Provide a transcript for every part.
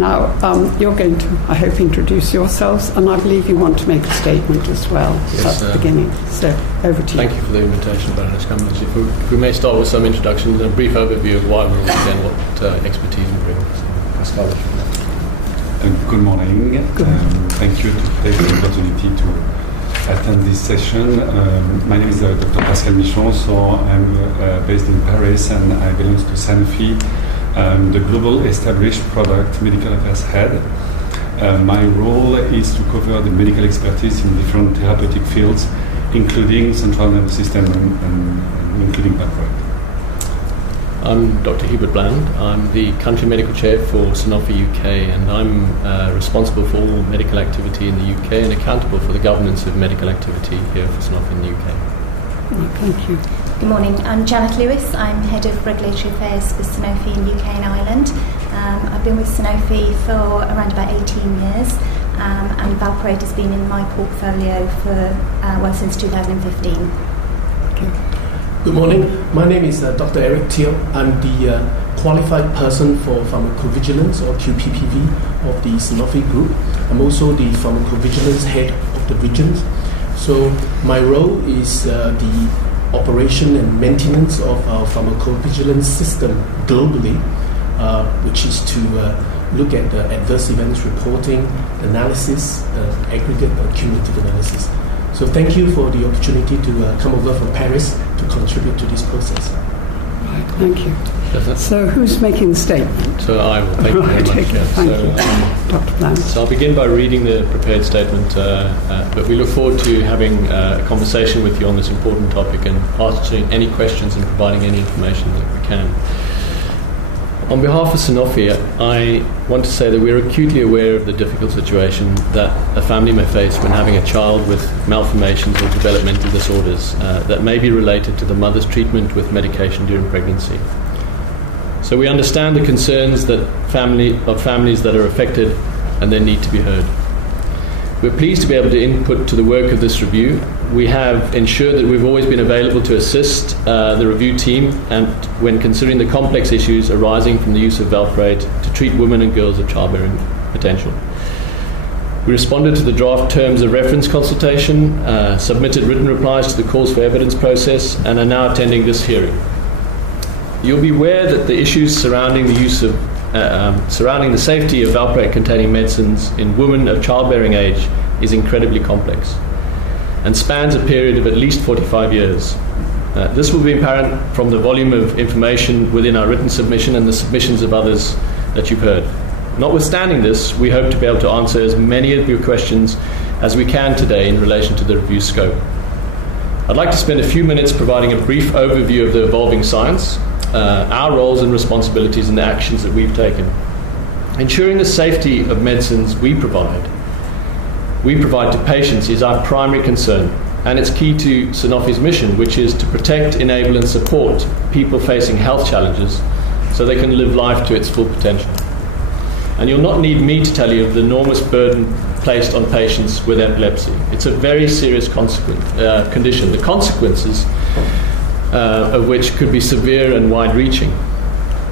Now, you're going to, I hope, introduce yourselves, and I believe you want to make a statement as well at the beginning. So, over to you. Thank you for the invitation, Baroness Cummins. If we may start with some introductions and a brief overview of why we're all here and what expertise we bring. Pascal. Good morning. Thank you to take the opportunity to attend this session. My name is Dr. Pascal Michon, so I'm based in Paris and I belong to Sanofi, the global established product medical affairs head. My role is to cover the medical expertise in different therapeutic fields, including central nervous system and including valproate. I'm Dr. Hubert Bland. I'm the country medical chair for Sanofi UK, and I'm responsible for all medical activity in the UK and accountable for the governance of medical activity here for Sanofi in the UK. Thank you. Good morning. I'm Janet Lewis. I'm Head of Regulatory Affairs for Sanofi in UK and Ireland. I've been with Sanofi for around about 18 years, and valproate has been in my portfolio for, since 2015. Okay. Good morning. My name is Dr. Eric Thiel. I'm the qualified person for pharmacovigilance, or QPPV, of the Sanofi Group. I'm also the pharmacovigilance head of the regions. So my role is the operation and maintenance of our pharmacovigilance system globally, which is to look at the adverse events reporting, analysis, aggregate and cumulative analysis. So thank you for the opportunity to come over from Paris to contribute to this process. Right, thank you. So who's making the statement? So I will. Thank you very much. Okay, thank you. Dr. Bland. So I'll begin by reading the prepared statement, but we look forward to having a conversation with you on this important topic and answering any questions and providing any information that we can. On behalf of Sanofi, I want to say that we're acutely aware of the difficult situation that a family may face when having a child with malformations or developmental disorders that may be related to the mother's treatment with medication during pregnancy. So we understand the concerns that families that are affected and their need to be heard. We're pleased to be able to input to the work of this review. We have ensured that we've always been available to assist the review team and when considering the complex issues arising from the use of valproate to treat women and girls of childbearing potential. We responded to the draft terms of reference consultation, submitted written replies to the calls for evidence process, and are now attending this hearing. You'll be aware that the issues surrounding the use of surrounding the safety of valproate-containing medicines in women of childbearing age is incredibly complex and spans a period of at least 45 years. This will be apparent from the volume of information within our written submission and the submissions of others that you've heard. Notwithstanding this, we hope to be able to answer as many of your questions as we can today in relation to the review scope. I'd like to spend a few minutes providing a brief overview of the evolving science, our roles and responsibilities and the actions that we've taken. Ensuring the safety of medicines we provide to patients is our primary concern, and it's key to Sanofi's mission, which is to protect, enable and support people facing health challenges so they can live life to its full potential. And you'll not need me to tell you of the enormous burden placed on patients with epilepsy. It's a very serious condition, the consequences of which could be severe and wide-reaching.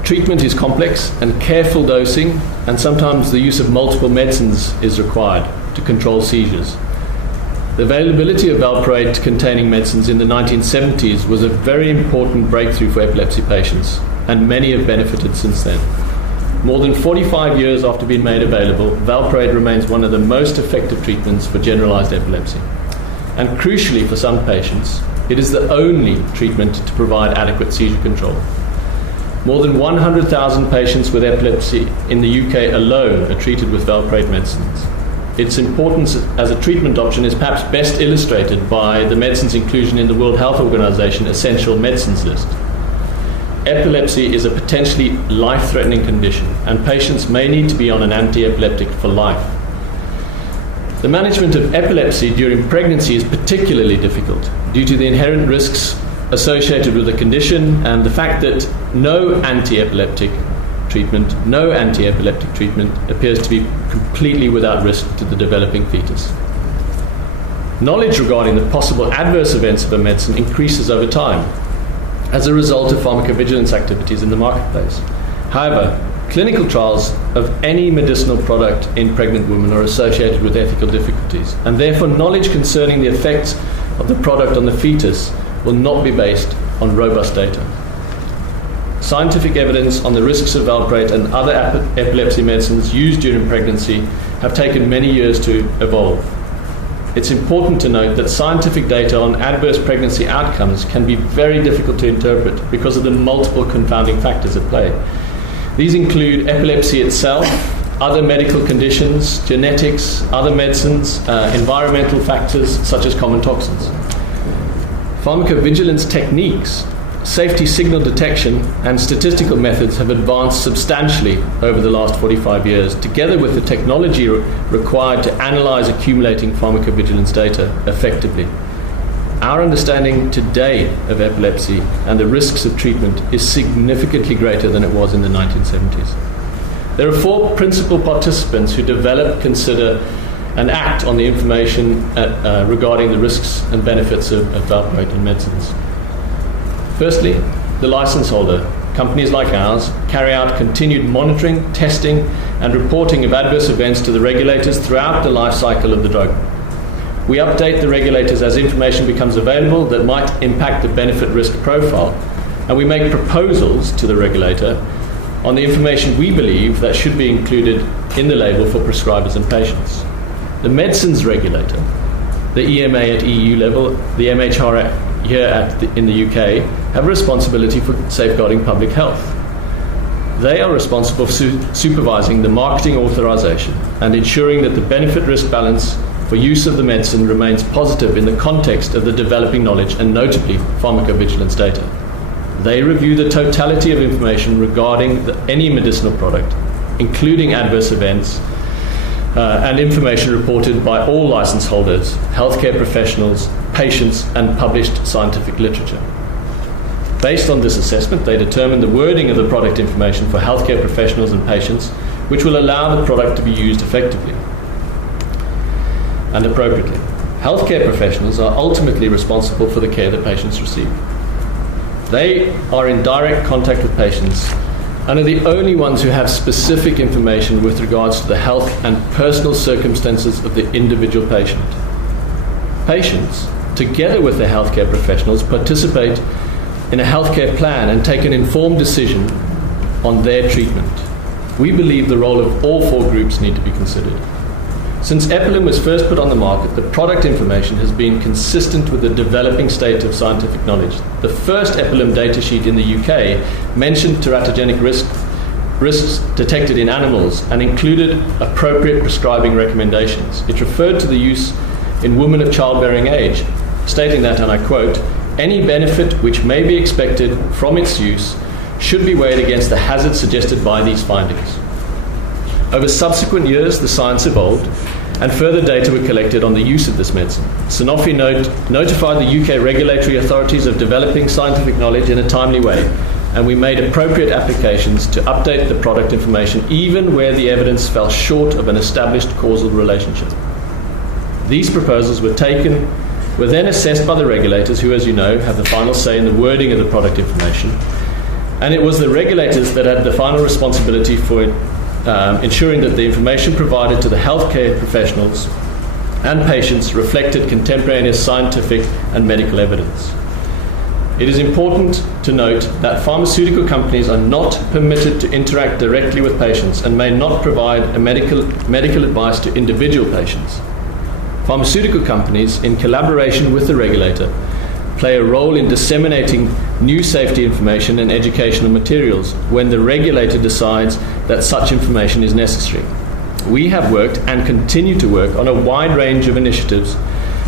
Treatment is complex, and careful dosing and sometimes the use of multiple medicines is required to control seizures. The availability of valproate-containing medicines in the 1970s was a very important breakthrough for epilepsy patients, and many have benefited since then. More than 45 years after being made available, valproate remains one of the most effective treatments for generalized epilepsy. And crucially for some patients, it is the only treatment to provide adequate seizure control. More than 100,000 patients with epilepsy in the UK alone are treated with valproate medicines. Its importance as a treatment option is perhaps best illustrated by the medicine's inclusion in the World Health Organization Essential Medicines list. Epilepsy is a potentially life-threatening condition, and patients may need to be on an anti-epileptic for life. The management of epilepsy during pregnancy is particularly difficult due to the inherent risks associated with the condition and the fact that no anti-epileptic treatment appears to be completely without risk to the developing fetus. Knowledge regarding the possible adverse events of a medicine increases over time as a result of pharmacovigilance activities in the marketplace. However, Clinical trials of any medicinal product in pregnant women are associated with ethical difficulties, and therefore knowledge concerning the effects of the product on the fetus will not be based on robust data. Scientific evidence on the risks of valproate and other epilepsy medicines used during pregnancy have taken many years to evolve. It's important to note that scientific data on adverse pregnancy outcomes can be very difficult to interpret because of the multiple confounding factors at play. These include epilepsy itself, other medical conditions, genetics, other medicines, environmental factors such as common toxins. Pharmacovigilance techniques, safety signal detection, and statistical methods have advanced substantially over the last 45 years, together with the technology required to analyze accumulating pharmacovigilance data effectively. Our understanding today of epilepsy and the risks of treatment is significantly greater than it was in the 1970s. There are 4 principal participants who develop, consider, and act on the information regarding the risks and benefits of valproate and medicines. Firstly, the license holder. Companies like ours carry out continued monitoring, testing, and reporting of adverse events to the regulators throughout the life cycle of the drug. We update the regulators as information becomes available that might impact the benefit-risk profile, and we make proposals to the regulator on the information we believe that should be included in the label for prescribers and patients. The medicines regulator, the EMA at EU level, the MHRA here in the UK, have a responsibility for safeguarding public health. They are responsible for supervising the marketing authorization and ensuring that the benefit-risk balance for use of the medicine remains positive in the context of the developing knowledge and notably pharmacovigilance data. They review the totality of information regarding any medicinal product, including adverse events and information reported by all license holders, healthcare professionals, patients, and published scientific literature. Based on this assessment, they determine the wording of the product information for healthcare professionals and patients, which will allow the product to be used effectively and appropriately. Healthcare professionals are ultimately responsible for the care that patients receive. They are in direct contact with patients and are the only ones who have specific information with regards to the health and personal circumstances of the individual patient. Patients, together with their healthcare professionals, participate in a healthcare plan and take an informed decision on their treatment. We believe the role of all 4 groups need to be considered. Since Epilum was first put on the market, the product information has been consistent with the developing state of scientific knowledge. The first Epilum datasheet in the UK mentioned teratogenic risks detected in animals and included appropriate prescribing recommendations. It referred to the use in women of childbearing age, stating that, and I quote, "Any benefit which may be expected from its use should be weighed against the hazards suggested by these findings." Over subsequent years, the science evolved, and further data were collected on the use of this medicine. Sanofi notified the UK regulatory authorities of developing scientific knowledge in a timely way, and we made appropriate applications to update the product information even where the evidence fell short of an established causal relationship. These proposals were then assessed by the regulators, who, as you know, have the final say in the wording of the product information, and it was the regulators that had the final responsibility for ensuring that the information provided to the healthcare professionals and patients reflected contemporaneous scientific and medical evidence. It is important to note that pharmaceutical companies are not permitted to interact directly with patients and may not provide a medical advice to individual patients. Pharmaceutical companies, in collaboration with the regulator, play a role in disseminating new safety information and educational materials when the regulator decides that such information is necessary. We have worked and continue to work on a wide range of initiatives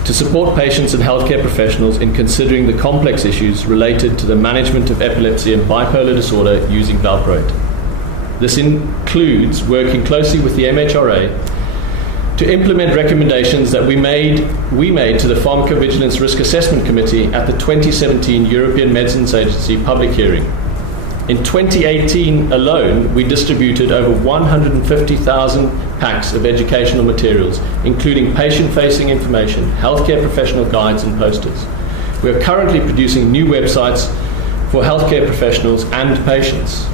to support patients and healthcare professionals in considering the complex issues related to the management of epilepsy and bipolar disorder using valproate. This includes working closely with the MHRA to implement recommendations that we made to the Pharmacovigilance Risk Assessment Committee at the 2017 European Medicines Agency public hearing. In 2018 alone, we distributed over 150,000 packs of educational materials, including patient-facing information, healthcare professional guides and posters. We are currently producing new websites for healthcare professionals and patients.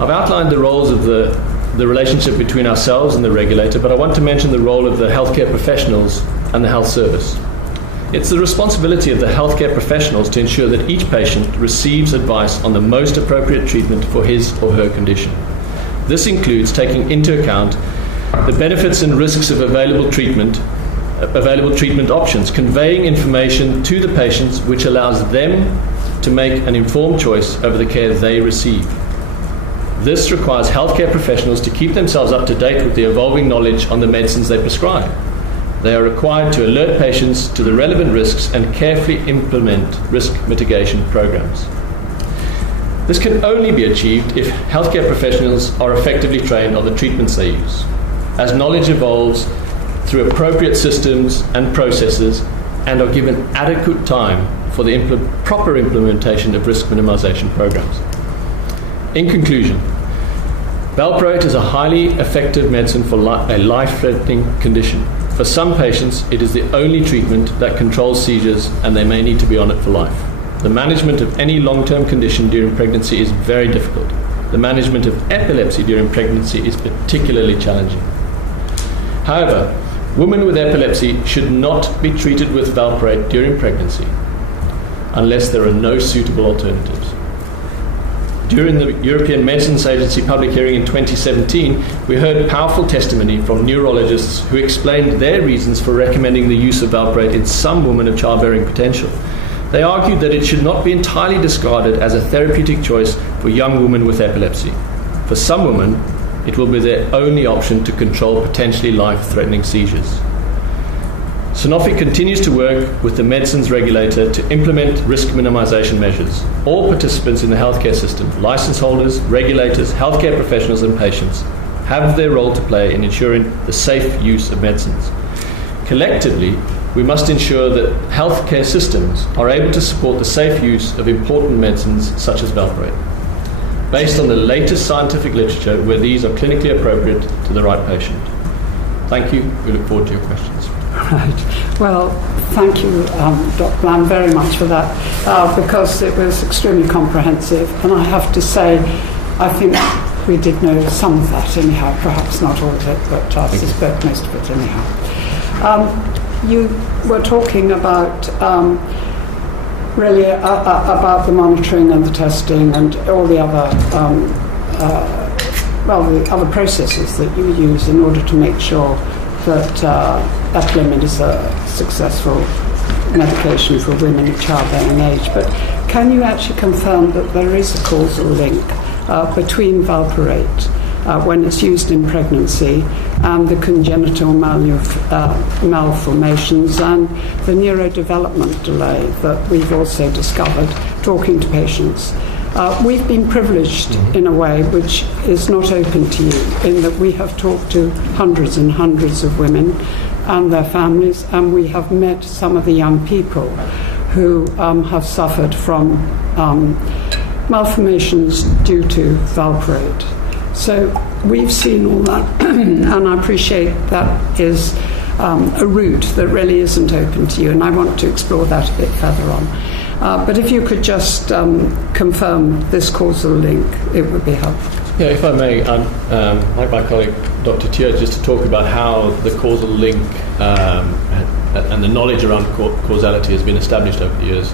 I've outlined the roles of the relationship between ourselves and the regulator, but I want to mention the role of the healthcare professionals and the health service. It's the responsibility of the healthcare professionals to ensure that each patient receives advice on the most appropriate treatment for his or her condition. This includes taking into account the benefits and risks of available treatment options, conveying information to the patients which allows them to make an informed choice over the care they receive. This requires healthcare professionals to keep themselves up to date with the evolving knowledge on the medicines they prescribe. They are required to alert patients to the relevant risks and carefully implement risk mitigation programs. This can only be achieved if healthcare professionals are effectively trained on the treatments they use. As knowledge evolves through appropriate systems and processes and are given adequate time for the proper implementation of risk minimization programs. In conclusion, valproate is a highly effective medicine for a life-threatening condition. For some patients, it is the only treatment that controls seizures, and they may need to be on it for life. The management of any long-term condition during pregnancy is very difficult. The management of epilepsy during pregnancy is particularly challenging. However, women with epilepsy should not be treated with valproate during pregnancy unless there are no suitable alternatives. During the European Medicines Agency public hearing in 2017, we heard powerful testimony from neurologists who explained their reasons for recommending the use of valproate in some women of childbearing potential. They argued that it should not be entirely discarded as a therapeutic choice for young women with epilepsy. For some women, it will be their only option to control potentially life-threatening seizures. Sanofi continues to work with the medicines regulator to implement risk minimization measures. All participants in the healthcare system, license holders, regulators, healthcare professionals and patients, have their role to play in ensuring the safe use of medicines. Collectively, we must ensure that healthcare systems are able to support the safe use of important medicines such as valproate, based on the latest scientific literature where these are clinically appropriate to the right patient. Thank you. We look forward to your questions. Right. Well, thank you, Dr. Bland, very much for that, because it was extremely comprehensive. And I have to say, I think we did know some of that anyhow, perhaps not all of it, but I suspect most of it anyhow. You were talking about really about the monitoring and the testing and all the other the other processes that you use in order to make sure that epilumid is a successful medication for women of childbearing age. But can you actually confirm that there is a causal link between valproate when it's used in pregnancy and the congenital malformations and the neurodevelopment delay that we've also discovered talking to patients? We've been privileged in a way which is not open to you, in that we have talked to hundreds and hundreds of women and their families, and we have met some of the young people who have suffered from malformations due to valproate. So we've seen all that, and I appreciate that is a route that really isn't open to you, and I want to explore that a bit further on. But if you could just confirm this causal link, it would be helpful. Yeah, if I may, like my colleague Dr. Teo, just to talk about how the causal link and the knowledge around causality has been established over the years.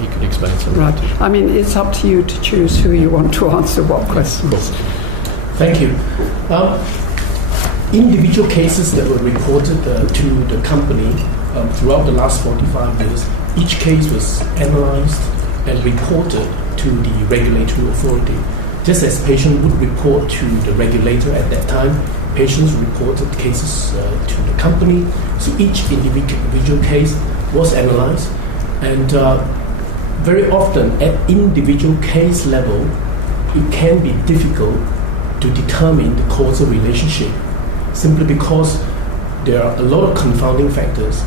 He could explain something. Right. I mean, it's up to you to choose who you want to answer what questions. Thank you. Individual cases that were reported to the company throughout the last 45 years, each case was analyzed and reported to the regulatory authority. Just as patient would report to the regulator at that time, patients reported cases to the company. So each individual case was analyzed, and very often at individual case level, it can be difficult to determine the causal relationship, simply because there are a lot of confounding factors.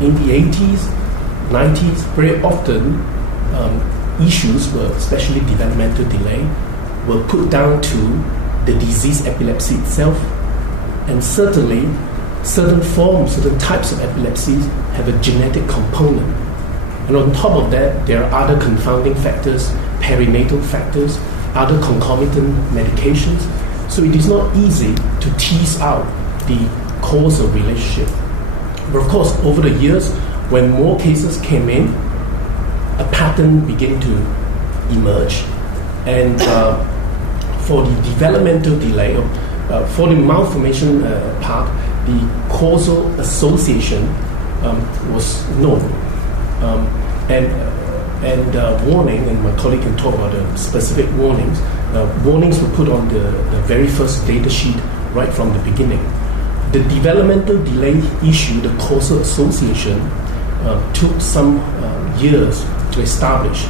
In the 80s, 90s, very often issues were, especially developmental delay, were put down to the disease epilepsy itself. And certainly, certain types of epilepsies have a genetic component. And on top of that, there are other confounding factors, perinatal factors, other concomitant medications. So it is not easy to tease out the causal relationship. But of course, over the years, when more cases came in, a pattern began to emerge. And for the developmental delay, for the malformation part, the causal association was known. And warning, and my colleague can talk about the specific warnings. Warnings were put on the very first data sheet right from the beginning. The developmental delay issue, the causal association, took some years to establish,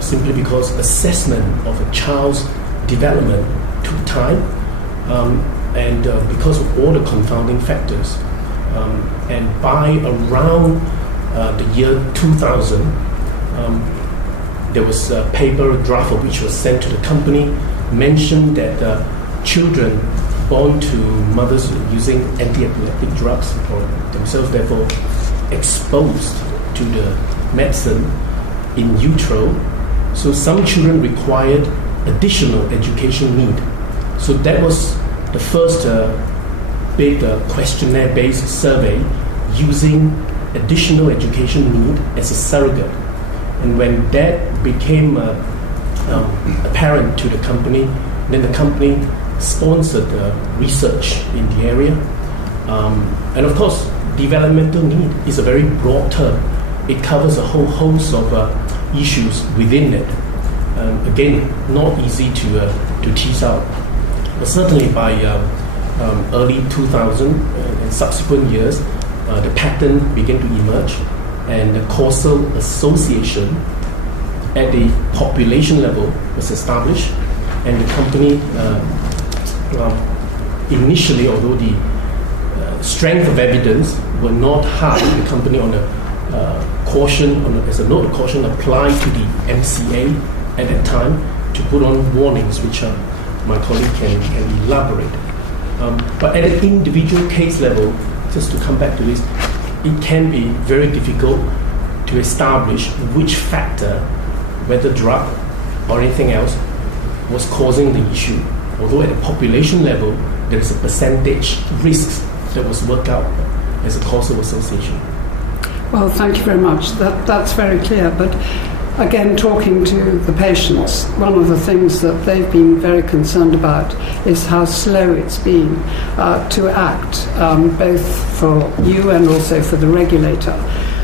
simply because assessment of a child's development took time, and because of all the confounding factors. And by around the year 2000, there was a paper, a draft of which was sent to the company, mentioned that children born to mothers using anti-epileptic drugs for themselves, therefore exposed to the medicine in utero. So some children required additional education need. So that was the first big questionnaire-based survey using additional education need as a surrogate. And when that became apparent to the company, then the company sponsored research in the area. And of course, developmental need is a very broad term. It covers a whole host of issues within it. Again, not easy to tease out. But certainly by early 2000 and subsequent years, the pattern began to emerge, and the causal association at the population level was established, and the company initially, although the strength of evidence were not high, the company on a caution, as a note of caution, applied to the MCA at that time to put on warnings, which my colleague can elaborate. But at an individual case level, just to come back to this, it can be very difficult to establish which factor, whether drug or anything else, was causing the issue. Although at a population level, there is a percentage risk that was worked out as a causal association. Well, thank you very much. That's very clear. But again, talking to the patients, one of the things that they've been very concerned about is how slow it's been to act, both for you and also for the regulator,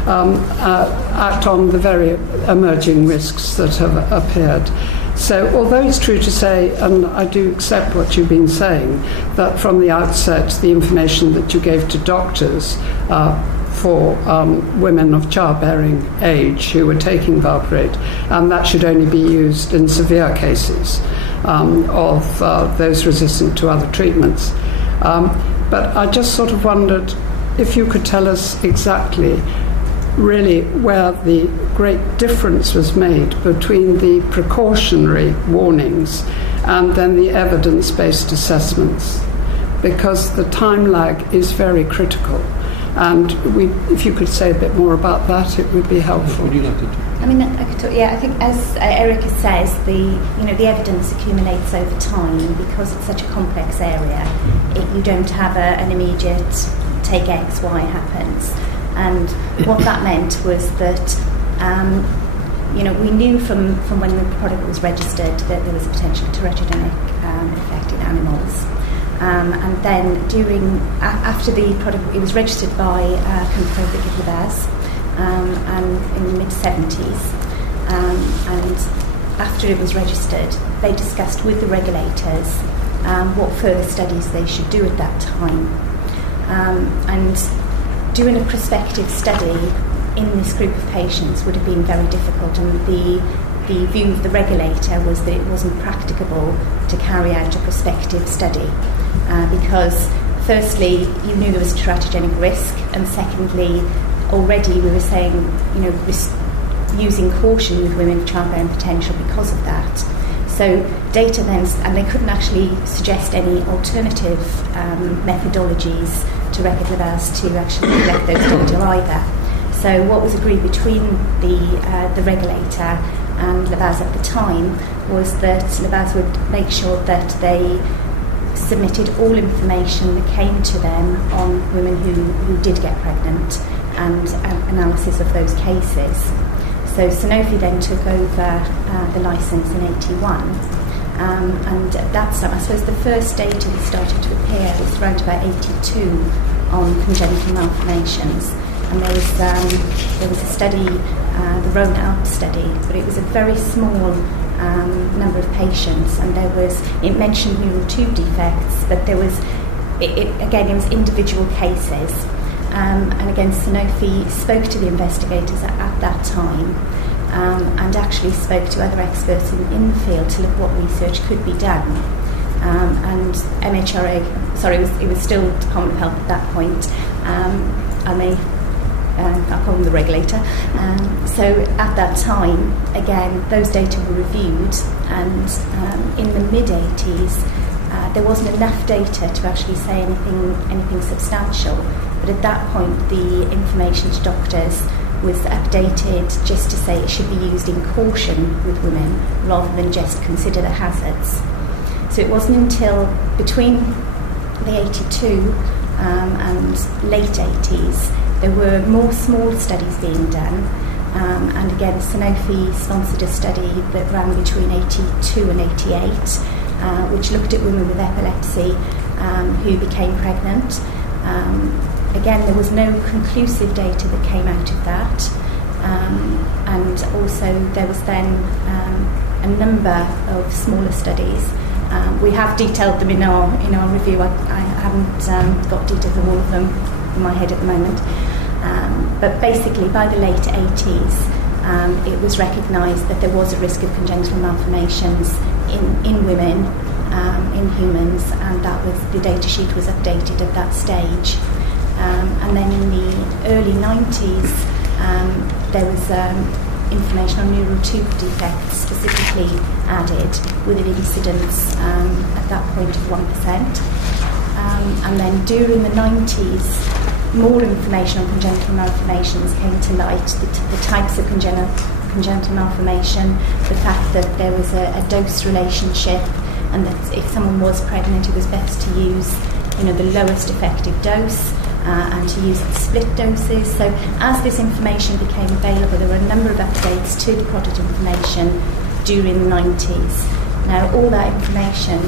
act on the very emerging risks that have appeared. So although it's true to say, and I do accept what you've been saying, that from the outset the information that you gave to doctors for women of childbearing age who were taking valproate, and that should only be used in severe cases of those resistant to other treatments. But I just sort of wondered if you could tell us exactly really where the great difference was made between the precautionary warnings and then the evidence-based assessments, because the time lag is very critical. And if you could say a bit more about that, it would be helpful. Would you like to? I mean, I could talk. Yeah, I think as Erica says, the evidence accumulates over time, and because it's such a complex area, you don't have an immediate take X, Y happens. And what that meant was that we knew from when the product was registered that there was a potential teratogenic effect in animals. And then after the product, it was registered by Sanofi and in the mid-70s. And after it was registered, they discussed with the regulators what further studies they should do at that time. And doing a prospective study in this group of patients would have been very difficult, and the view of the regulator was that it wasn't practicable to carry out a prospective study because firstly you knew there was a teratogenic risk, and secondly already we were saying using caution with women with childbearing potential because of that. So data then, and they couldn't actually suggest any alternative methodologies to Reckitt-Laval's to actually collect those data either. So what was agreed between the regulator and Labaz at the time was that Labaz would make sure that they submitted all information that came to them on women who did get pregnant and analysis of those cases. So Sanofi then took over the licence in 81, and at that time, I suppose the first data that started to appear was around about 82 on congenital malformations, and there was a study, the Rhone-Alpes study, but it was a very small number of patients, and it mentioned neural tube defects, but it was individual cases. And again, Sanofi spoke to the investigators at that time and actually spoke to other experts in the field to look at what research could be done. And MHRA, it was still Department of Health at that point. I'll call them the regulator. So at that time, again, those data were reviewed, and in the mid-80s, there wasn't enough data to actually say anything substantial. But at that point, the information to doctors was updated just to say it should be used in caution with women rather than just consider the hazards. So it wasn't until between the 82 and late 80s there were more small studies being done, and again Sanofi sponsored a study that ran between 82 and 88, which looked at women with epilepsy who became pregnant. Again, there was no conclusive data that came out of that, and also there was then a number of smaller studies. We have detailed them in our review. I haven't got details of all of them in my head at the moment, but basically by the late 80s, it was recognised that there was a risk of congenital malformations in women, in humans, and that was the data sheet was updated at that stage. And then in the early 90s, there was information on neural tube defects specifically added with an incidence at that point of 1%. And then during the 90s, more information on congenital malformations came to light, the types of congenital malformation, the fact that there was a dose relationship, and that if someone was pregnant, it was best to use the lowest effective dose, and to use split doses. So as this information became available, there were a number of updates to the product information during the 90s. Now all that information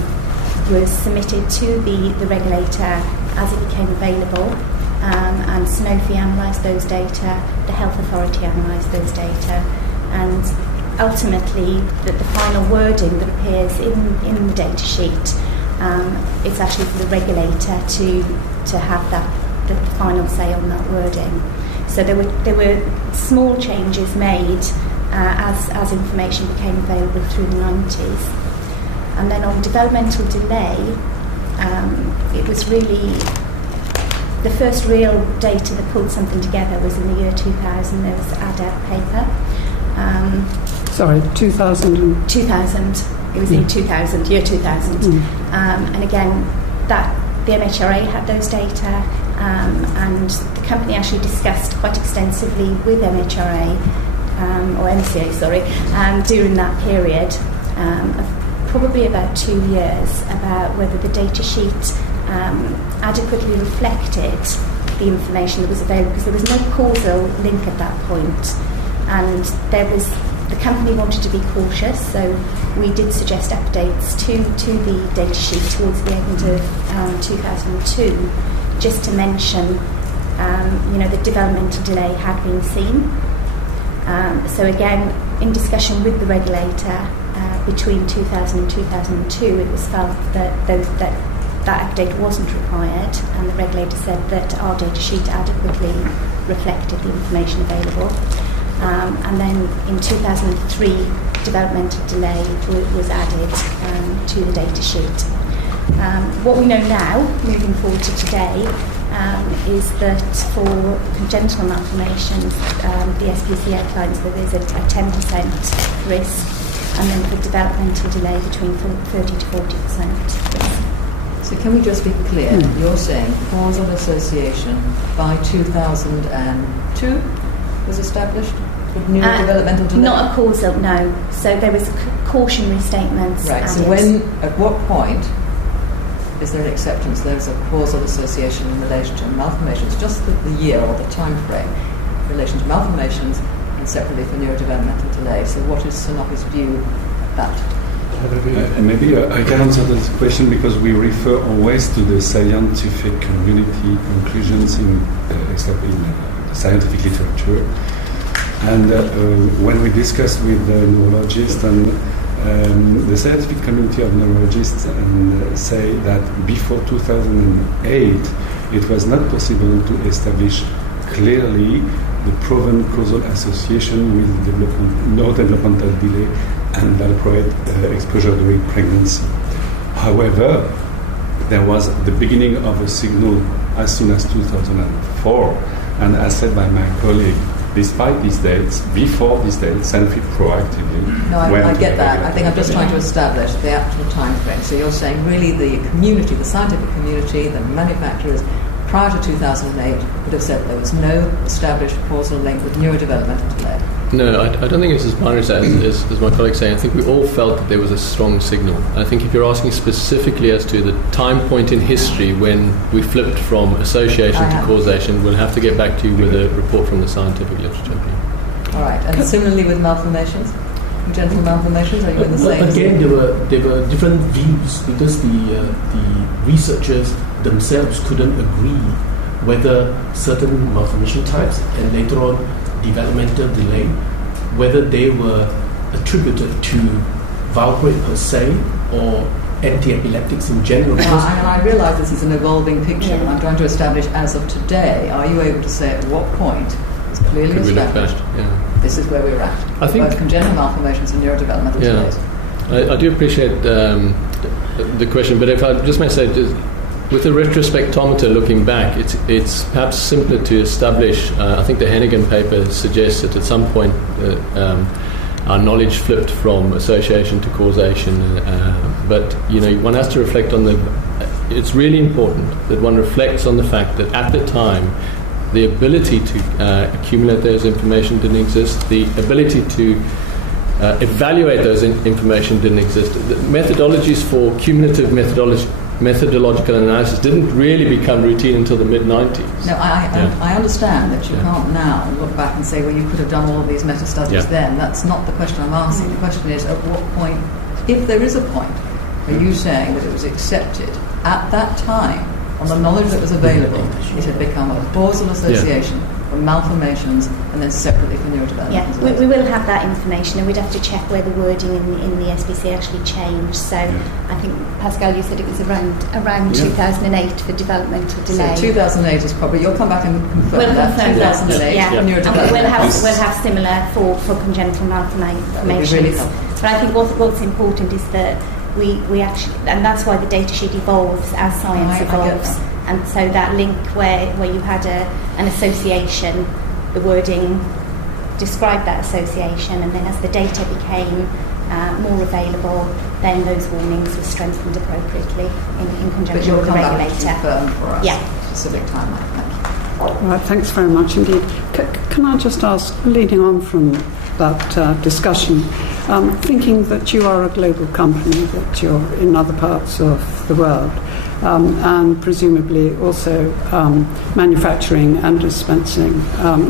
was submitted to the regulator as it became available, and Sanofi analysed those data, the health authority analysed those data, and ultimately the final wording that appears in the data sheet, it's actually for the regulator to have the final say on that wording. So there were small changes made as information became available through the 90s. And then on developmental delay, it was really the first real data that pulled something together was in the year 2000. There was the ADAP paper. 2000. 2000. It was in 2000, year 2000. And again, the MHRA had those data, and the company actually discussed quite extensively with MHRA, or MCA, during that period of probably about 2 years, about whether the data sheet adequately reflected the information that was available, because there was no causal link at that point, and the company wanted to be cautious, so we did suggest updates to the data sheet towards the end of 2002, just to mention, the developmental delay had been seen. So again, in discussion with the regulator between 2000 and 2002, it was felt that that update wasn't required, and the regulator said that our data sheet adequately reflected the information available. And then in 2003, developmental delay was added to the data sheet. What we know now, moving forward to today, is that for congenital malformations, the SPC outlines that there's a 10% risk, and then for developmental delay between 30 to 40% risk. So can we just be clear? You're saying causal association by 2002 was established neurodevelopmental delay? Not a causal, no. So there was cautionary statements. Right, so at what point is there an acceptance there's a causal association in relation to malformations, just the year or the time frame in relation to malformations and separately for neurodevelopmental delay? So what is Sanofi's view of that? Maybe I can answer this question because we refer always to the scientific community conclusions in scientific literature. And when we discuss with the neurologists and the scientific community of neurologists say that before 2008 it was not possible to establish clearly the proven causal association with neurodevelopmental delay and valproate exposure during pregnancy. However, there was the beginning of a signal as soon as 2004, and as said by my colleague, despite these dates, before these dates, Sanofi proactively I get that. I think I'm just trying to establish the actual time frame. So you're saying really the community, the scientific community, the manufacturers, prior to 2008 would have said there was no established causal link with neurodevelopmental delay. No, I don't think it's as binary as my colleagues saying. I think we all felt that there was a strong signal. I think if you're asking specifically as to the time point in history when we flipped from association to causation, we'll have to get back to you with a report from the scientific literature. All right, and similarly with malformations? Congenital malformations, are you in the same? Again, there were different views because the researchers themselves couldn't agree whether certain malformation types and later on developmental delay, whether they were attributed to valproate per se or anti-epileptics in general. And I realise this is an evolving picture, and I'm trying to establish as of today, are you able to say at what point it's clearly established this is where we're at? I think both congenital malformations and neurodevelopmental delays. I do appreciate the question, but if I just may say, with a retrospectometer looking back, it's perhaps simpler to establish. I think the Hennigan paper suggests that at some point our knowledge flipped from association to causation. But one has to reflect on it's really important that one reflects on the fact that at the time, the ability to accumulate those information didn't exist. The ability to evaluate those information didn't exist. The methodologies for cumulative methodological analysis didn't really become routine until the mid-90s. No, I understand that you can't now look back and say, well, you could have done all of these meta-studies then. That's not the question I'm asking. The question is, at what point, if there is a point, are you saying that it was accepted at that time, on the knowledge that was available, it had become a causal association for malformations and then separately for neurodevelopment? Yeah, we will have that information, and we'd have to check where the wording in the SBC actually changed. So I think, Pascal, you said it was around 2008 for developmental delay. So 2008 is probably, you'll come back and confirm we'll that. Confirm 2008 that. for neurodevelopment. We'll have similar for congenital malformations. Really but I think what's important is that we actually, and that's why the data sheet evolves as science evolves. And so that link where you had an association, the wording described that association, and then as the data became more available, then those warnings were strengthened appropriately in conjunction with the regulator. But you'll come back to confirm for us specific timeline. Thank you. Right, thanks very much indeed. Can I just ask, leading on from that discussion, thinking that you are a global company, that you're in other parts of the world, and presumably also manufacturing and dispensing,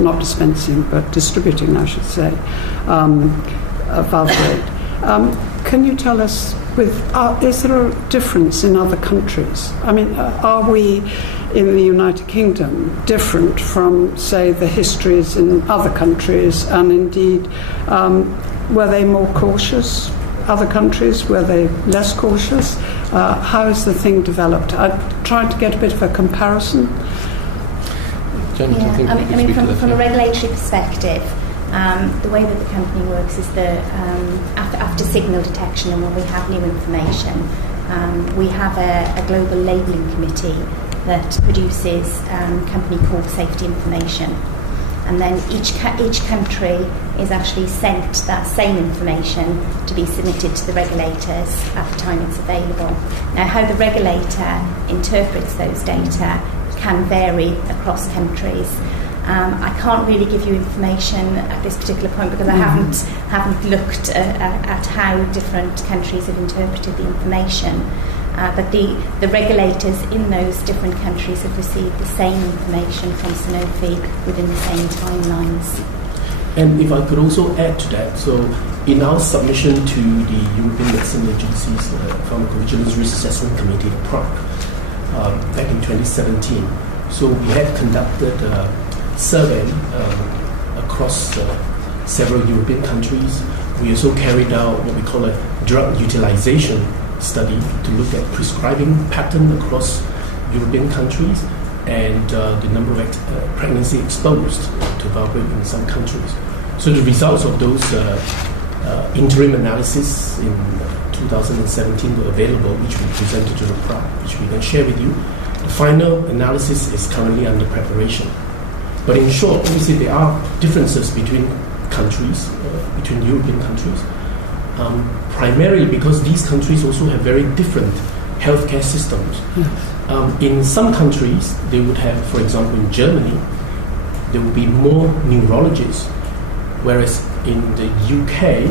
not dispensing, but distributing, I should say, valproate. Can you tell us, is there a difference in other countries? I mean, are we in the United Kingdom different from, say, the histories in other countries, and indeed, were they more cautious? Other countries, were they less cautious? How is the thing developed? I tried to get a bit of a comparison. Jen, do you think from a regulatory perspective, the way that the company works is that after signal detection and when we have new information, we have a global labelling committee that produces company called safety information. And then each country is actually sent that same information to be submitted to the regulators at the time it's available. Now, how the regulator interprets those data can vary across countries. I can't really give you information at this particular point because I haven't looked at how different countries have interpreted the information. But the regulators in those different countries have received the same information from Sanofi within the same timelines. And if I could also add to that, so in our submission to the European Medicines Agency's Pharmacovigilance Risk Assessment Committee, the PRAC, back in 2017, so we had conducted a survey across several European countries. We also carried out what we call a drug utilization study to look at prescribing pattern across European countries and the number of pregnancy exposed to valproate in some countries. So the results of those interim analysis in 2017 were available, which we presented to the PRAC, which we can share with you. The final analysis is currently under preparation. But in short, obviously there are differences between countries, between European countries, primarily because these countries also have very different healthcare systems. Yes. In some countries, they would have, for example, in Germany, there would be more neurologists, whereas in the UK,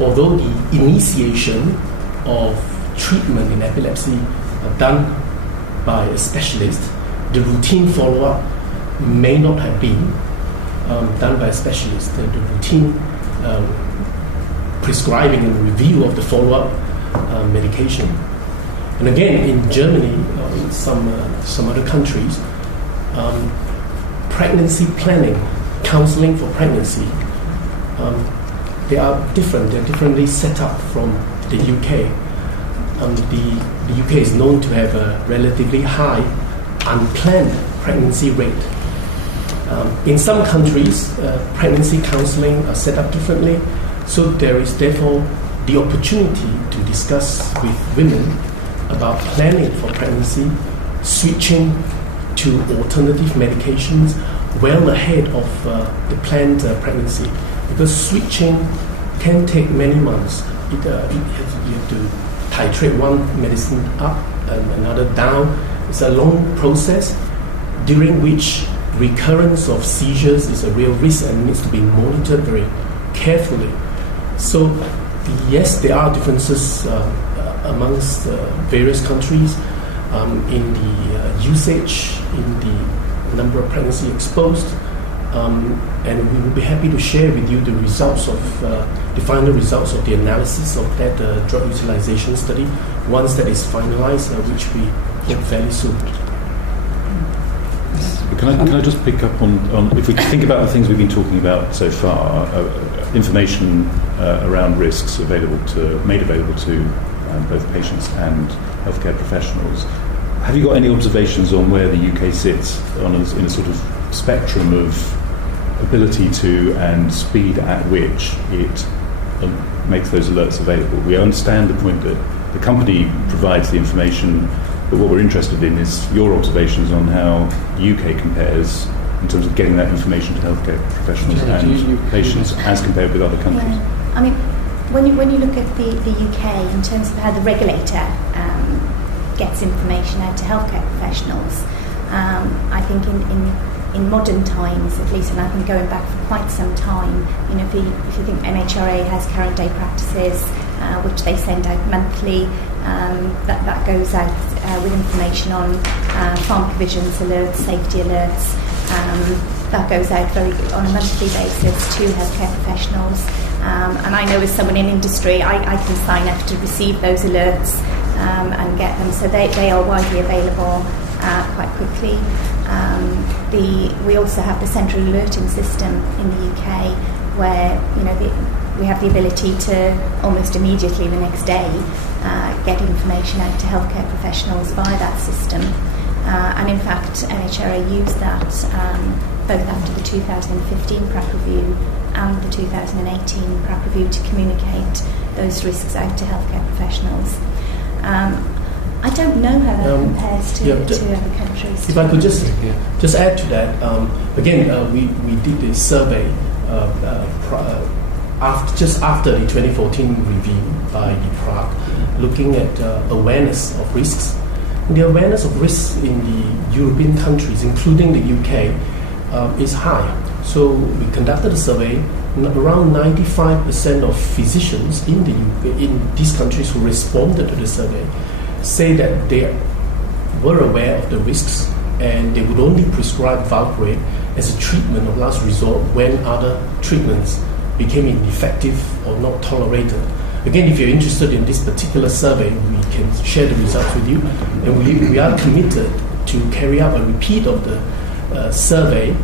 although the initiation of treatment in epilepsy are done by a specialist, the routine follow-up may not have been done by a specialist. The routine prescribing and review of the follow-up medication. And again, in Germany, in some other countries, pregnancy planning, counseling for pregnancy, they are different. They're differently set up from the UK. The UK is known to have a relatively high unplanned pregnancy rate. In some countries, pregnancy counseling are set up differently, so there is therefore the opportunity to discuss with women about planning for pregnancy, switching to alternative medications well ahead of the planned pregnancy, because switching can take many months. You have to titrate one medicine up and another down. It's a long process during which recurrence of seizures is a real risk and needs to be monitored very carefully. So yes, there are differences amongst various countries in the usage, in the number of pregnancy exposed, and we will be happy to share with you the results of the final results of the analysis of that drug utilization study once that is finalized, which we hope fairly soon. Can I just pick up on if we think about the things we've been talking about so far, information around risks made available to both patients and healthcare professionals. Have you got any observations on where the UK sits in a sort of spectrum of ability to and speed at which it makes those alerts available? We understand the point that the company provides the information, but what we're interested in is your observations on how the UK compares in terms of getting that information to healthcare professionals and patients as compared with other countries. Yeah. I mean, when you look at the UK in terms of how the regulator gets information out to healthcare professionals, I think in modern times, at least, and I've been going back for quite some time, if you think MHRA has current day practices, which they send out monthly, that goes out with information on pharmacovigilance alerts, safety alerts. That goes out on a monthly basis to healthcare professionals. And I know as someone in industry, I can sign up to receive those alerts and get them. So they are widely available quite quickly. We also have the central alerting system in the UK where we have the ability to almost immediately the next day get information out to healthcare professionals via that system. And in fact, NHRA used that both after the 2015 PrAC review and the 2018 PrAC review to communicate those risks out to healthcare professionals. I don't know how that compares to other countries. If I could just add to that, again, we did this survey just after the 2014 review by the PrAC, looking at awareness of risks. And the awareness of risks in the European countries, including the UK, is high. So we conducted a survey. Around 95% of physicians in these countries who responded to the survey say that they were aware of the risks and they would only prescribe valproate as a treatment of last resort when other treatments became ineffective or not tolerated. Again, if you're interested in this particular survey, we can share the results with you. And we are committed to carry out a repeat of the survey,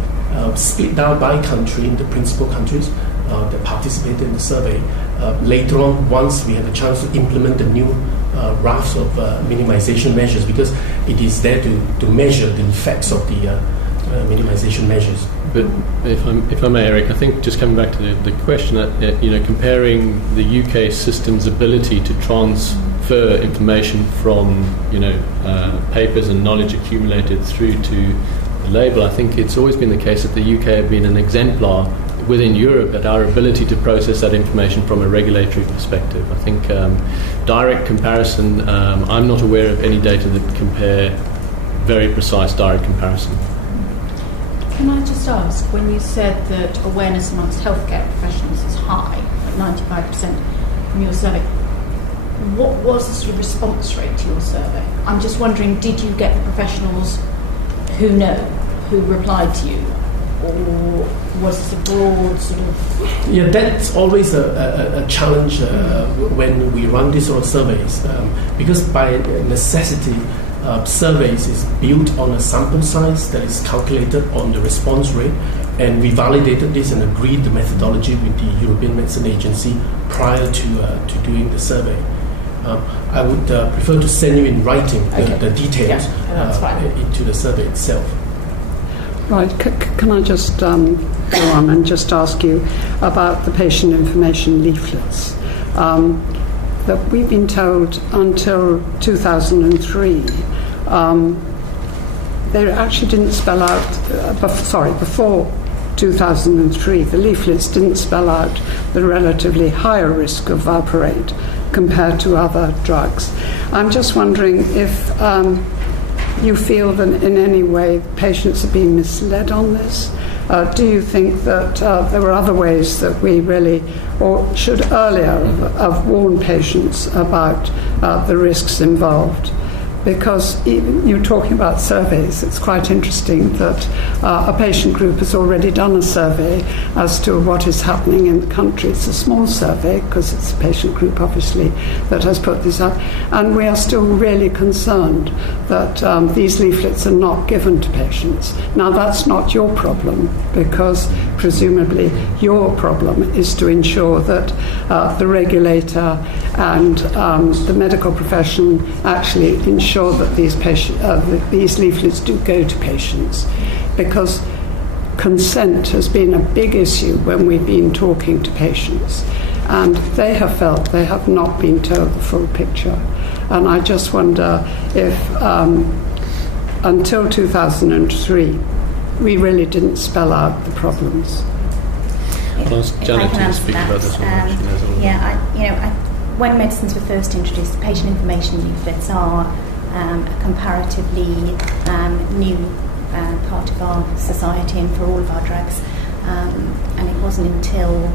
split down by country in the principal countries that participated in the survey. Later on, once we have a chance to implement the new rafts of minimization measures, because it is there to measure the effects of the minimization measures. But if I may, Eric, I think just coming back to the question that comparing the UK system's ability to transfer information from papers and knowledge accumulated through to the label, I think it's always been the case that the UK have been an exemplar within Europe at our ability to process that information from a regulatory perspective. I think direct comparison, I'm not aware of any data that compare very precise direct comparison. Can I just ask, when you said that awareness amongst healthcare professionals is high, at 95% from your survey, what was the sort of response rate to your survey? I'm just wondering, did you get the professionals who replied to you? Or was this a broad sort of... Yeah, that's always a challenge when we run these sort of surveys, because by necessity, surveys is built on a sample size that is calculated on the response rate, and we validated this and agreed the methodology with the European Medicine Agency prior to doing the survey. I would prefer to send you in writing the details into the survey itself. Right, can I just go on and just ask you about the patient information leaflets? That we've been told until 2003, they actually didn't spell out, before 2003, the leaflets didn't spell out the relatively higher risk of valproate compared to other drugs. I'm just wondering if you feel that in any way patients are being misled on this? Do you think that there were other ways that we really, or should earlier have warned patients about the risks involved? Because you're talking about surveys, it's quite interesting that a patient group has already done a survey as to what is happening in the country. It's a small survey because it's a patient group, obviously, that has put this up. And we are still really concerned that these leaflets are not given to patients. Now, that's not your problem, because presumably your problem is to ensure that the regulator and the medical profession actually ensure that these leaflets do go to patients, because consent has been a big issue when we've been talking to patients, and they have felt they have not been told the full picture. And I just wonder if until 2003 we really didn't spell out the problems. I'll ask Janet to speak about this one. When medicines were first introduced, patient information leaflets are a comparatively new part of our society and for all of our drugs. And it wasn't until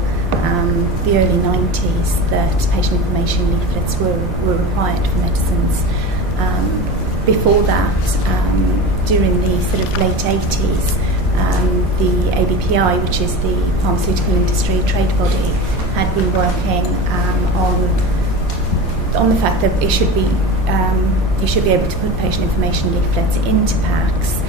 the early 90s that patient information leaflets were required for medicines. Before that, during the sort of late 80s, the ABPI, which is the Pharmaceutical Industry Trade Body, had been working on the fact that it should be you should be able to put patient information leaflets into packs,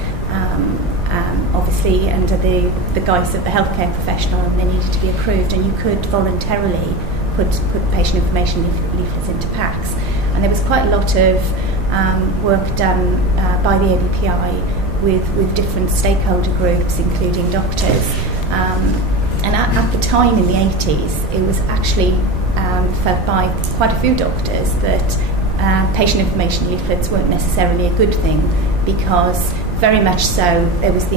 obviously under the guise of the healthcare professional, and they needed to be approved, and you could voluntarily put patient information leaflets into packs. And there was quite a lot of work done by the ABPI with different stakeholder groups, including doctors. And at the time in the 80s, it was actually felt by quite a few doctors that patient information leaflets weren't necessarily a good thing, because very much so there was the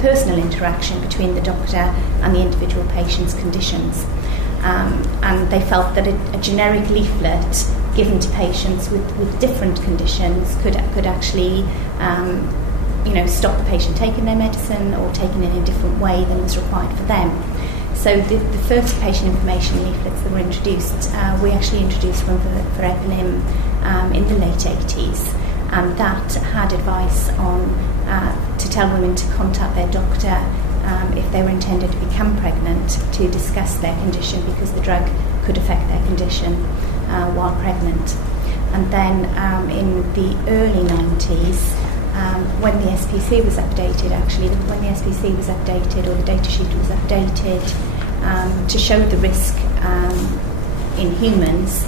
personal interaction between the doctor and the individual patient's conditions. And they felt that a generic leaflet given to patients with different conditions could actually stop the patient taking their medicine or taking it in a different way than was required for them. So the first patient information leaflets that were introduced, we actually introduced one for Epilim in the late 80s, and that had advice on to tell women to contact their doctor if they were intended to become pregnant to discuss their condition, because the drug could affect their condition while pregnant. And then in the early 90s, when the SPC was updated, when the SPC was updated, or the data sheet was updated to show the risk in humans,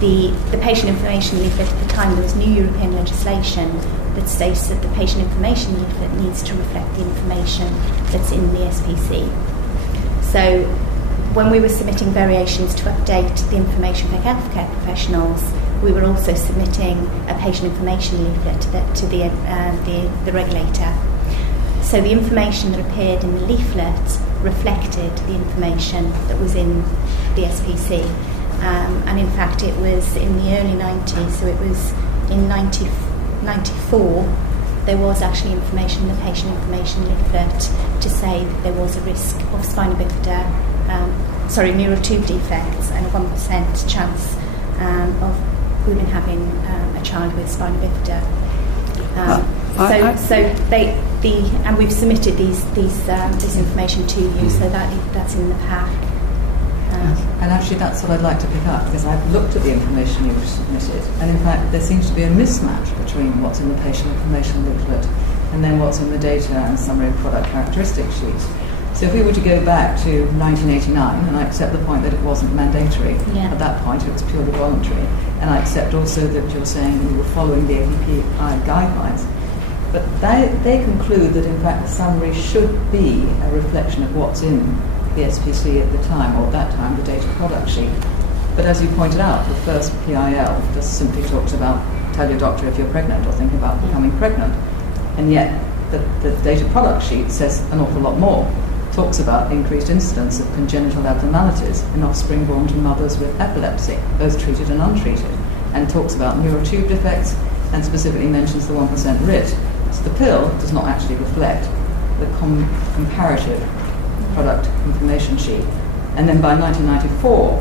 the patient information leaflet at the time, there was new European legislation that states that the patient information leaflet needs to reflect the information that's in the SPC. So when we were submitting variations to update the information for healthcare professionals, we were also submitting a patient information leaflet to the regulator. So the information that appeared in the leaflet reflected the information that was in the SPC. And in fact, it was in the early 90s, so it was in 94, there was actually information in the patient information leaflet to say that there was a risk of spina bifida, neurotube defects, and a 1% chance of women having a child with spina bifida. And we've submitted this information to you, so that's in the pack. And actually that's what I'd like to pick up, because I've looked at the information you've submitted, and in fact there seems to be a mismatch between what's in the patient information leaflet and then what's in the data and summary of product characteristic sheets. So if we were to go back to 1989, and I accept the point that it wasn't mandatory at that point, it was purely voluntary, and I accept also that you're saying you were following the ABPI guidelines, but they conclude that in fact the summary should be a reflection of what's in the SPC at the time, or at that time the data product sheet. But as you pointed out, the first PIL just simply talks about tell your doctor if you're pregnant or thinking about becoming pregnant, and yet the data product sheet says an awful lot more. It talks about increased incidence of congenital abnormalities in offspring born to mothers with epilepsy, both treated and untreated, and talks about neurotube defects and specifically mentions the 1% risk. So the pill does not actually reflect the comparative product information sheet. And then by 1994,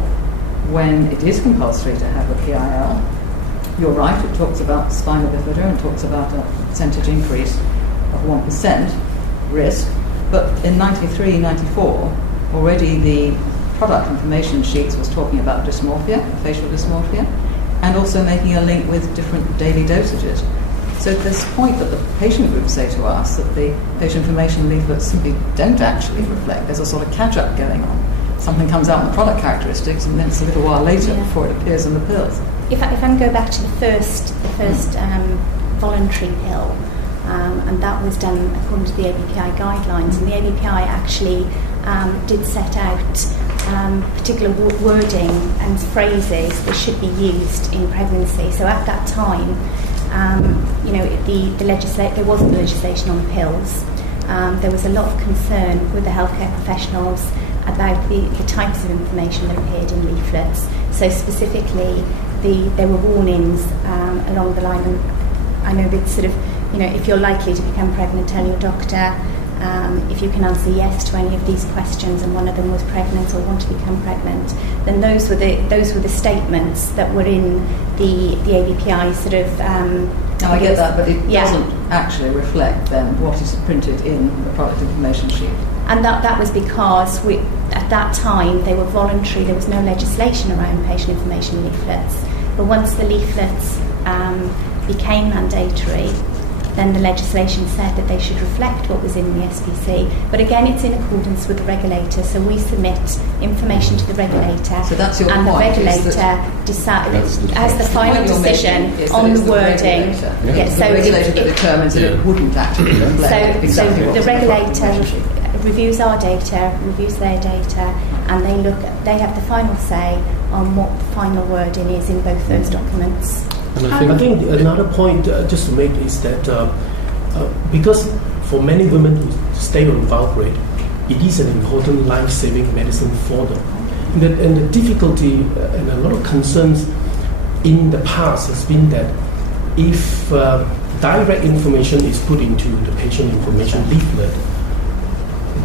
when it is compulsory to have a PIL, you're right, it talks about spina bifida and talks about a percentage increase of 1% risk, but in 93, 94, already the product information sheets was talking about dysmorphia, facial dysmorphia, and also making a link with different daily dosages. So this point that the patient groups say to us that the patient information leaflets simply don't actually reflect, there's a sort of catch-up going on. Something comes out in the product characteristics and then it's a little while later before it appears in the pills. If I can go back to the first voluntary pill, and that was done according to the ABPI guidelines, and the ABPI actually did set out particular wording and phrases that should be used in pregnancy. So at that time, there wasn't legislation on pills. There was a lot of concern with the healthcare professionals about the types of information that appeared in leaflets. So specifically, there were warnings along the line, and I know that sort of, if you're likely to become pregnant, tell your doctor. If you can answer yes to any of these questions, and one of them was pregnant or want to become pregnant, then those were the statements that were in the ABPI sort of. I get that, but it doesn't actually reflect then what is printed in the product information sheet. And that was because at that time they were voluntary. There was no legislation around patient information leaflets. But once the leaflets became mandatory, then the legislation said that they should reflect what was in the SPC. But again, it's in accordance with the regulator, so we submit information to the regulator. So that's your and point. The regulator decides as the final decision on the wording. The regulator that determines that it wouldn't actually reflect exactly so what the was in regulator reviews our data, reviews their data, and they have the final say on what the final wording is in both those documents. I think another point just to make is that because for many women who stay on valproate, it is an important life-saving medicine for them. And the difficulty and a lot of concerns in the past has been that if direct information is put into the patient information leaflet,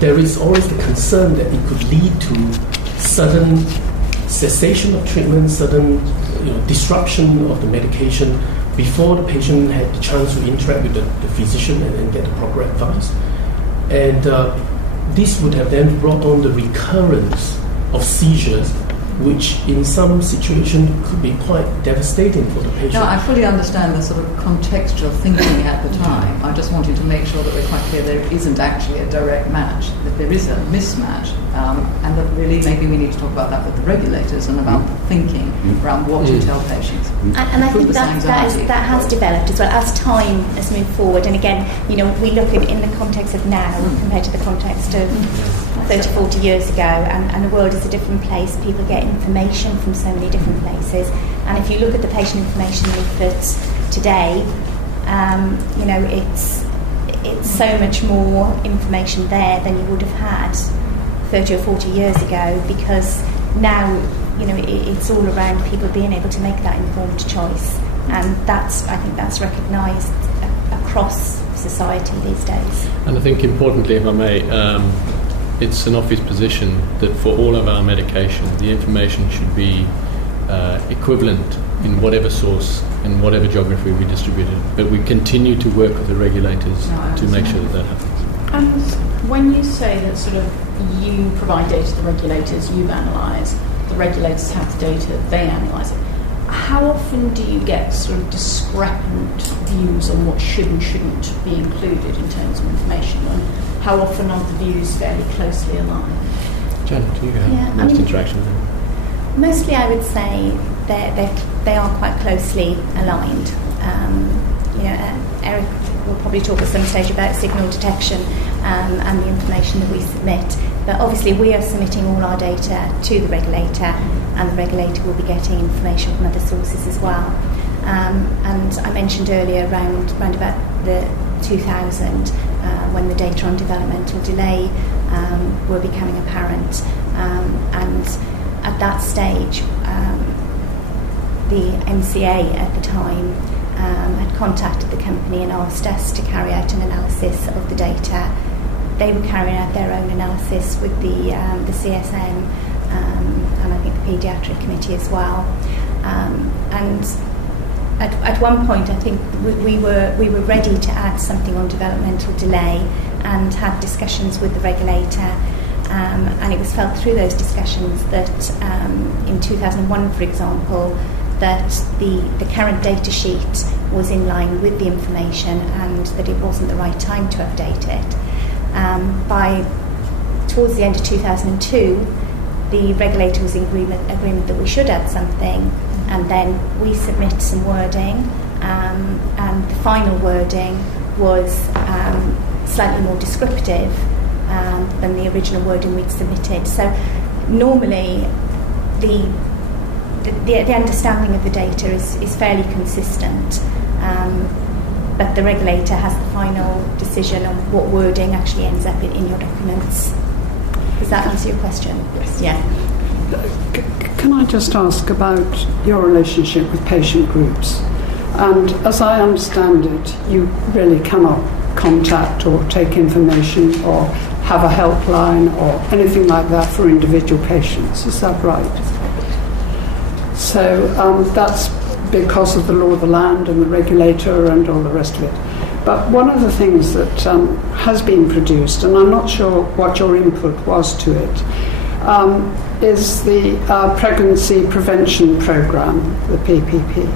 there is always the concern that it could lead to sudden cessation of treatment, sudden disruption of the medication before the patient had the chance to interact with the physician and then get the proper advice. And this would have then brought on the recurrence of seizures, which in some situations could be quite devastating for the patient. No, I fully understand the sort of contextual thinking at the time. I just wanted to make sure that we're quite clear there isn't actually a direct match, that there is a mismatch, and that really maybe we need to talk about that with the regulators and about the thinking around what to tell patients. And I think that has developed as well as time has moved forward. And again, we look in the context of now compared to the context of 30, 40 years ago, and the world is a different place. People get information from so many different places. And if you look at the patient information leaflets today, it's so much more information there than you would have had 30 or 40 years ago, because now it's all around people being able to make that informed choice, and I think that's recognised across society these days. And I think importantly, if I may, it's Sanofi's position that for all of our medication, the information should be equivalent in whatever source, in whatever geography we distribute it. But we continue to work with the regulators to make sure that happens. And when you say that sort of you provide data to the regulators, you analyse, the regulators have the data, they analyse it, how often do you get sort of discrepant views on what should and shouldn't be included in terms of information? And how often are the views fairly closely aligned? Janet, do you have most interaction with them? Mostly I would say they are quite closely aligned. Eric will probably talk at some stage about signal detection and the information that we submit. But obviously we are submitting all our data to the regulator, and the regulator will be getting information from other sources as well. And I mentioned earlier around about the 2000, when the data on developmental delay were becoming apparent. And at that stage, the MCA at the time had contacted the company and asked us to carry out an analysis of the data. They were carrying out their own analysis with the CSM and I think the paediatric committee as well. And at one point, I think we were ready to add something on developmental delay and had discussions with the regulator. And it was felt through those discussions that in 2001, for example, that the current data sheet was in line with the information and that it wasn't the right time to update it. Towards the end of 2002, the regulator was in agreement that we should add something, and then we submit some wording, and the final wording was slightly more descriptive than the original wording we'd submitted. So normally the understanding of the data is fairly consistent, but the regulator has the final decision on what wording actually ends up in your documents. Does that answer your question? Yes. Yeah. Can I just ask about your relationship with patient groups? And as I understand it, you really cannot contact or take information or have a helpline or anything like that for individual patients. Is that right? So that's because of the law of the land and the regulator and all the rest of it. But one of the things that has been produced, and I'm not sure what your input was to it, is the Pregnancy Prevention Programme, the PPP.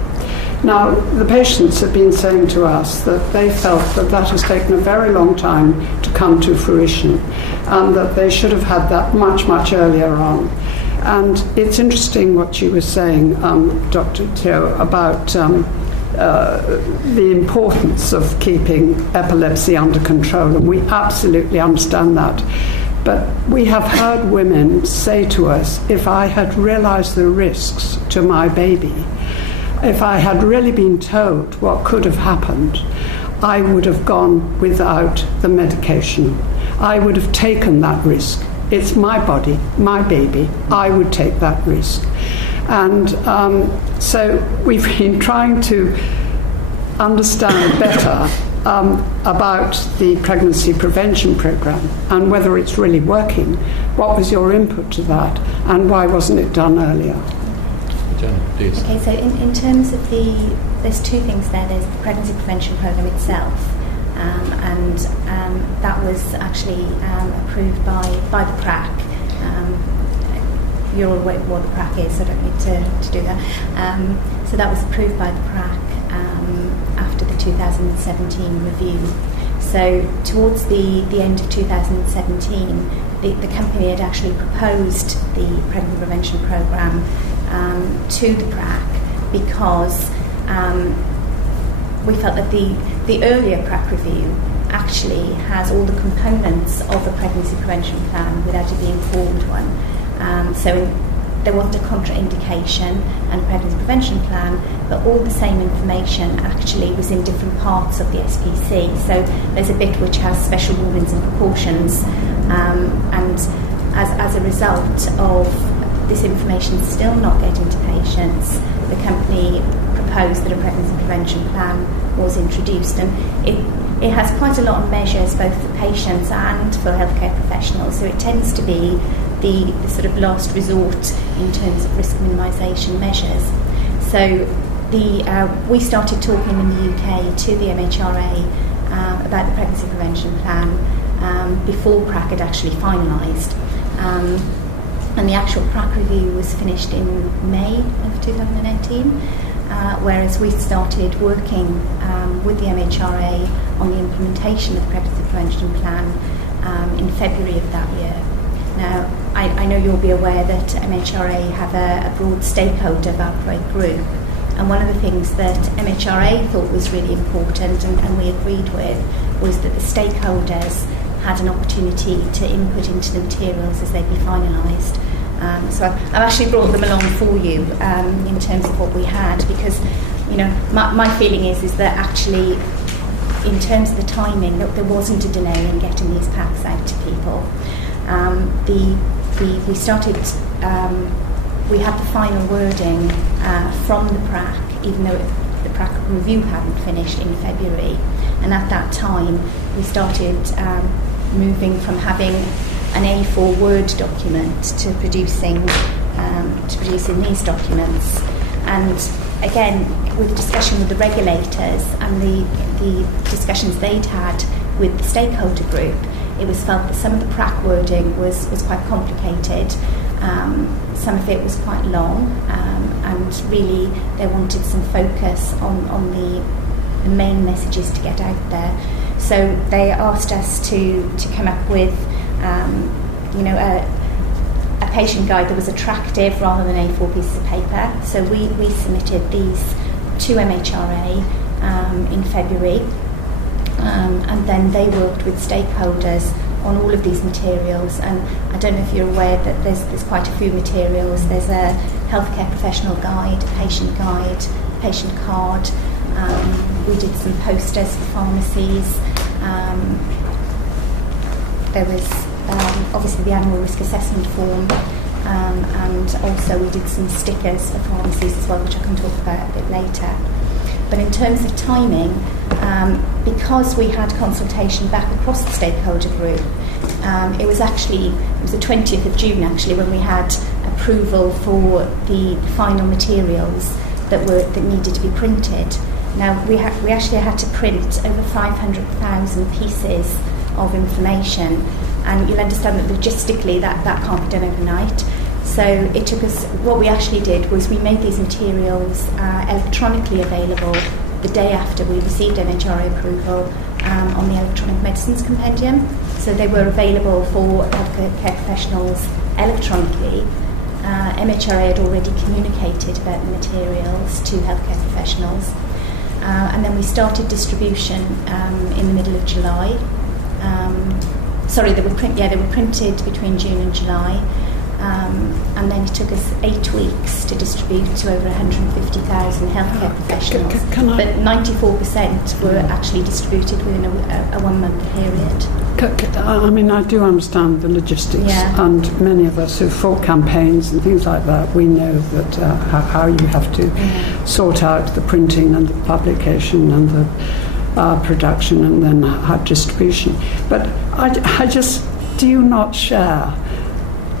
Now, the patients have been saying to us that they felt that has taken a very long time to come to fruition, and that they should have had that much, much earlier on. And it's interesting what you were saying, Dr. Teo, about the importance of keeping epilepsy under control, and we absolutely understand that. But we have heard women say to us, if I had realised the risks to my baby, if I had really been told what could have happened, I would have gone without the medication. I would have taken that risk. It's my body, my baby. I would take that risk. And so we've been trying to understand better about the pregnancy prevention programme and whether it's really working. What was your input to that, and why wasn't it done earlier? Janet, please. Okay, so in terms of there's two things there. There's the pregnancy prevention programme itself, and that was actually approved by the PRAC. You're all aware what the PRAC is, so I don't need to do that. So that was approved by the PRAC after the 2017 review. So towards the end of 2017, the company had actually proposed the pregnancy prevention programme to the PRAC because we felt that the earlier PRAC review actually has all the components of a pregnancy prevention plan without it being a formed one. So there wasn't a contraindication and a pregnancy prevention plan, but all the same information actually was in different parts of the SPC. So there's a bit which has special warnings and precautions, and as a result of this information still not getting to patients, the company proposed that a pregnancy prevention plan was introduced, and it has quite a lot of measures both for patients and for healthcare professionals, so it tends to be the sort of last resort in terms of risk minimisation measures. So we started talking in the UK to the MHRA about the pregnancy prevention plan before PRAC had actually finalised. And the actual PRAC review was finished in May of 2018, whereas we started working with the MHRA on the implementation of the pregnancy prevention plan in February of that year. Now, I know you'll be aware that MHRA have a broad stakeholder valproate group, and one of the things that MHRA thought was really important and we agreed with was that the stakeholders had an opportunity to input into the materials as they'd be finalised. So I've actually brought them along for you in terms of what we had, because my feeling is that actually in terms of the timing there wasn't a delay in getting these packs out to people. We started, we had the final wording from the PRAC, even though the PRAC review hadn't finished in February, and at that time we started moving from having an A4 Word document to producing these documents. And again, with discussion with the regulators and the discussions they'd had with the stakeholder group, it was felt that some of the PRAC wording was quite complicated, some of it was quite long, and really they wanted some focus on the main messages to get out there. So they asked us to come up with a patient guide that was attractive rather than A4 pieces of paper. So we submitted these to MHRA in February, and then they worked with stakeholders on all of these materials. And I don't know if you're aware that there's quite a few materials. There's a healthcare professional guide, a patient card. We did some posters for pharmacies. There was obviously the annual risk assessment form, and also we did some stickers for pharmacies as well, which I can talk about a bit later. But in terms of timing, because we had consultation back across the stakeholder group, it was the 20th of June actually when we had approval for the final materials that needed to be printed. Now we actually had to print over 500,000 pieces of information, and you'll understand that logistically that can't be done overnight. So it took us, what we actually did was we made these materials electronically available the day after we received MHRA approval on the electronic medicines compendium. So they were available for healthcare professionals electronically. MHRA had already communicated about the materials to healthcare professionals. And then we started distribution in the middle of July. They were printed between June and July. and then it took us 8 weeks to distribute to over 150,000 healthcare professionals. But 94% were actually distributed within a 1 month period. I mean, I do understand the logistics, and many of us who fought campaigns and things like that, we know that how you have to sort out the printing and the publication and the production and then have distribution. But I just, do you not share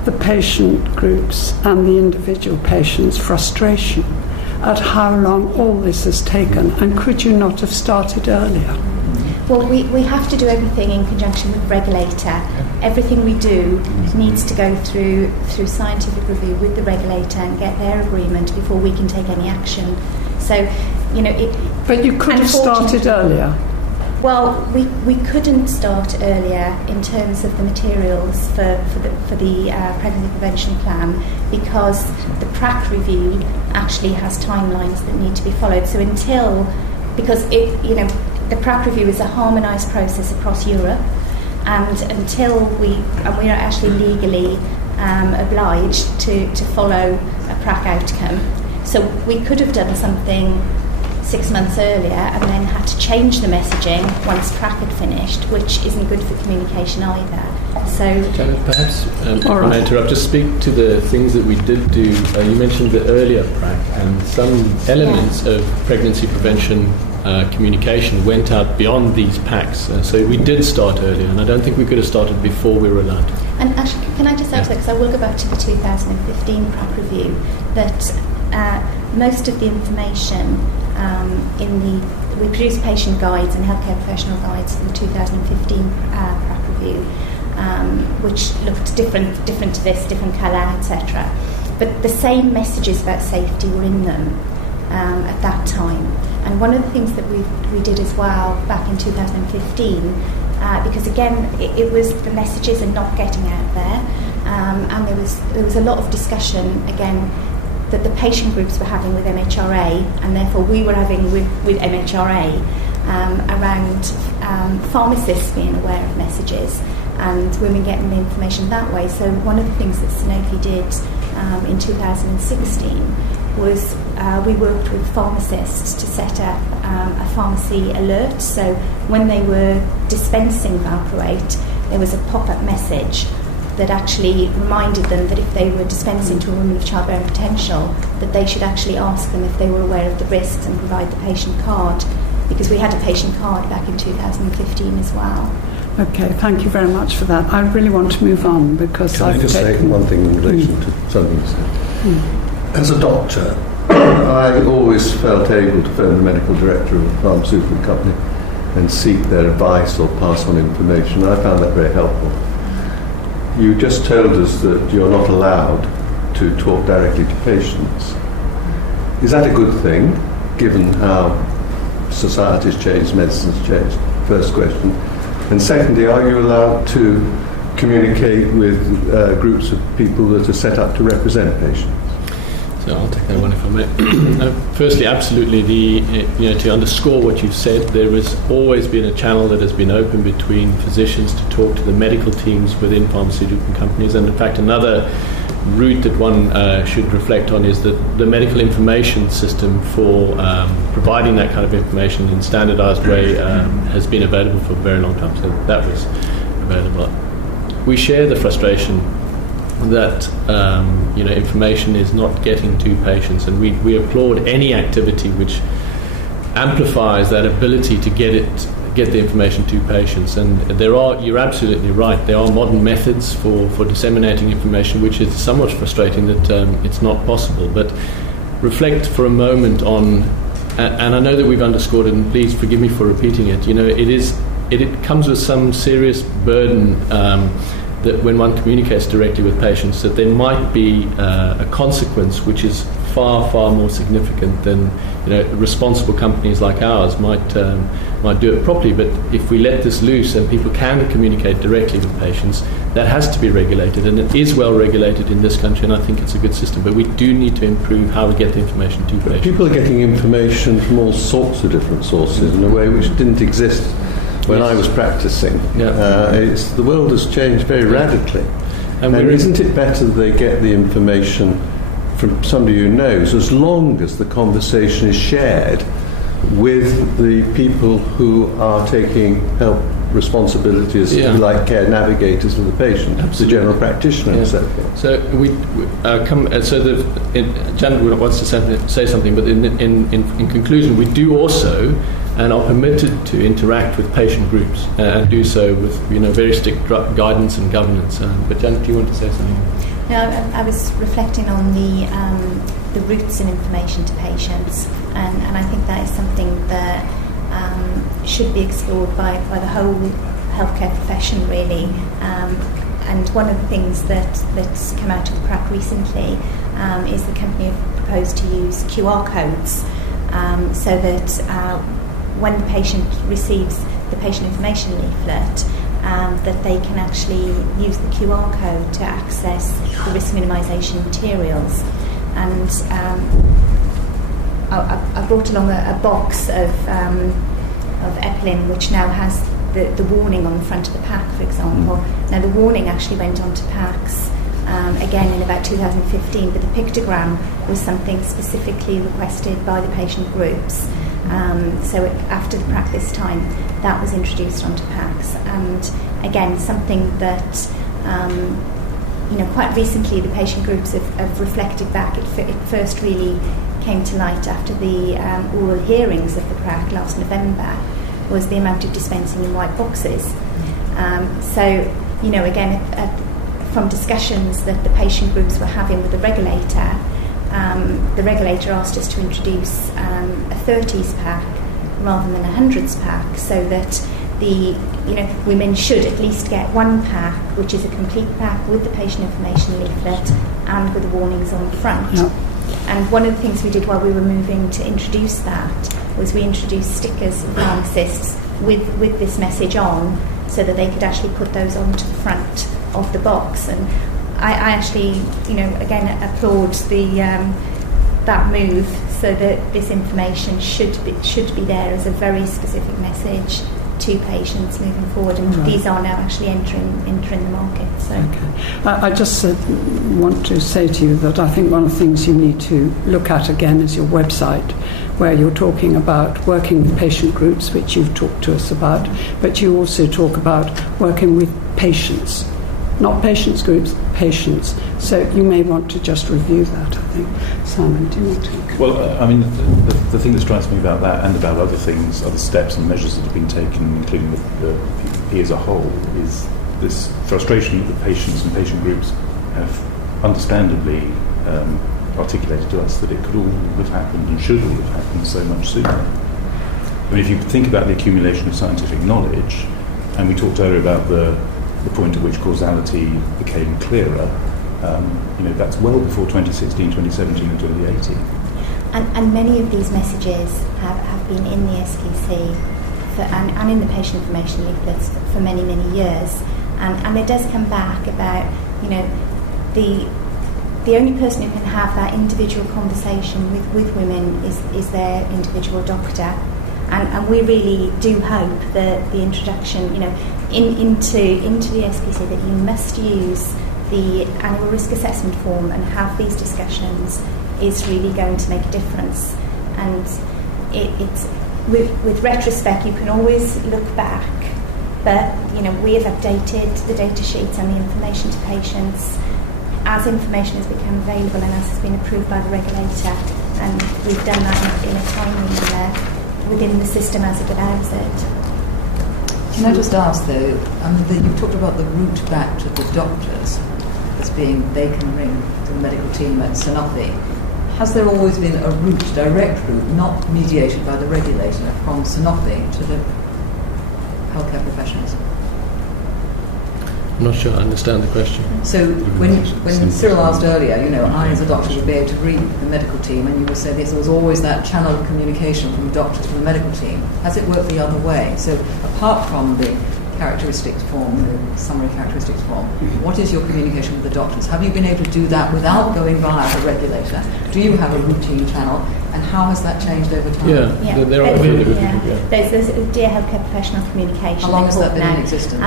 the patient groups and the individual patients' frustration at how long all this has taken, and could you not have started earlier? Well, we have to do everything in conjunction with the regulator. Everything we do needs to go through scientific review with the regulator and get their agreement before we can take any action. So, But you could have started earlier. Well, we couldn't start earlier in terms of the materials for the pregnancy prevention plan, because the PRAC review actually has timelines that need to be followed. So the PRAC review is a harmonised process across Europe, and until we are actually legally obliged to follow a PRAC outcome. So we could have done something 6 months earlier and then had to change the messaging once PRAC had finished, which isn't good for communication either. So, Janet, perhaps if I may interrupt, just speak to the things that we did do. You mentioned the earlier PRAC, and some elements of pregnancy prevention communication went out beyond these packs. So we did start earlier, and I don't think we could have started before we were allowed to. And actually, can I just add to that, because I will go back to the 2015 PRAC review, that most of the information we produced patient guides and healthcare professional guides for the 2015 PRAC review, which looked different to this, different colour, etc. But the same messages about safety were in them at that time. And one of the things that we did as well back in 2015, because again it was the messages are not getting out there, and there was a lot of discussion again that the patient groups were having with MHRA, and therefore we were having with MHRA around pharmacists being aware of messages and women getting the information that way. So one of the things that Sanofi did in 2016 was we worked with pharmacists to set up a pharmacy alert. So when they were dispensing valproate, there was a pop-up message that actually reminded them that if they were dispensing to a woman with childbearing potential, that they should actually ask them if they were aware of the risks and provide the patient card, because we had a patient card back in 2015 as well. Okay, thank you very much for that. I really want to move on because Can I just say one thing in relation to something you said? As a doctor, I always felt able to phone the medical director of a pharmaceutical company and seek their advice or pass on information. I found that very helpful. You just told us that you're not allowed to talk directly to patients. Is that a good thing, given how society's changed, medicine's changed? First question. And secondly, are you allowed to communicate with groups of people that are set up to represent patients? So I'll take that one if I may. Firstly, absolutely, to underscore what you've said, there has always been a channel that has been open between physicians to talk to the medical teams within pharmaceutical companies. And in fact, another route that one should reflect on is that the medical information system for providing that kind of information in a standardized way has been available for a very long time. So that was available. We share the frustration that information is not getting to patients, and we applaud any activity which amplifies that ability to get the information to patients. And you're absolutely right, there are modern methods for disseminating information, which is somewhat frustrating that it's not possible. But reflect for a moment on, and I know that we've underscored it, and please forgive me for repeating it, it comes with some serious burden that when one communicates directly with patients, that there might be a consequence which is far, far more significant than responsible companies like ours might do it properly. But if we let this loose and people can communicate directly with patients, that has to be regulated, and it is well regulated in this country, and I think it's a good system. But we do need to improve how we get the information to patients. People are getting information from all sorts of different sources in a way which didn't exist when I was practicing. The world has changed very radically. And isn't it better they get the information from somebody who knows, as long as the conversation is shared with the people who are taking help responsibilities, like care navigators for the patient, the general practitioner, and so forth. So Janet wants to say something, but in conclusion, we do also and are permitted to interact with patient groups and do so with very strict guidance and governance. But Janet, do you want to say something? No, I was reflecting on the routes and information to patients, and I think that is something that should be explored by the whole healthcare profession, really. And one of the things that's come out of the PrAC recently is the company have proposed to use QR codes so that when the patient receives the patient information leaflet, that they can actually use the QR code to access the risk minimisation materials. And I brought along a box of Epilin, which now has the warning on the front of the pack, for example. Now, the warning actually went onto packs again in about 2015, but the pictogram was something specifically requested by the patient groups. So after the PrAC this time, that was introduced onto packs. And again, something that quite recently the patient groups have reflected back. It first really came to light after the oral hearings of the PrAC last November, was the amount of dispensing in white boxes. So again, from discussions that the patient groups were having with the regulator asked us to introduce a 30s pack rather than a 100s pack, so that women should at least get one pack, which is a complete pack with the patient information leaflet and with the warnings on the front. Yep. And one of the things we did while we were moving to introduce that was we introduced stickers for pharmacists with this message on, so that they could actually put those onto the front of the box. And I actually, again, applaud that move, so that this information should be there as a very specific message to patients moving forward, and these are now actually entering the market. So. Okay. I just want to say to you that I think one of the things you need to look at again is your website, where you're talking about working with patient groups, which you've talked to us about, but you also talk about working with patients. Not patients groups, patients. So you may want to just review that, I think. Simon, do you want to? Well, I mean, the thing that strikes me about that and about other things, other steps and measures that have been taken, including the PPP as a whole, is this frustration that the patients and patient groups have understandably articulated to us that it could all have happened and should all have happened so much sooner. I mean, if you think about the accumulation of scientific knowledge, and we talked earlier about the point at which causality became clearer, that's well before 2016, 2017 and 2018. And many of these messages have been in the SPC and in the patient information leaflets for many, many years. And it does come back about, the only person who can have that individual conversation with women is their individual doctor. And we really do hope that the introduction, into the SPC, that you must use the annual risk assessment form and have these discussions, is really going to make a difference. And it's with retrospect, you can always look back, but we have updated the data sheets and the information to patients as information has become available and as has been approved by the regulator, and we've done that in a timely manner within the system as it allows it. Can I just ask, though, you've talked about the route back to the doctors as being they can ring the medical team at Sanofi. Has there always been a route, direct route, not mediated by the regulator, from Sanofi to the healthcare professionals? I'm not sure I understand the question. So when Cyril asked earlier, I as a doctor would be able to read the medical team, and you would say there was always that channel of communication from the doctor to the medical team. Has it worked the other way? So apart from the characteristics form, the summary characteristics form, what is your communication with the doctors? Have you been able to do that without going via the regulator? Do you have a routine channel? And how has that changed over time? Yeah. There are There's Dear Healthcare Professional Communication. How long has that been in existence?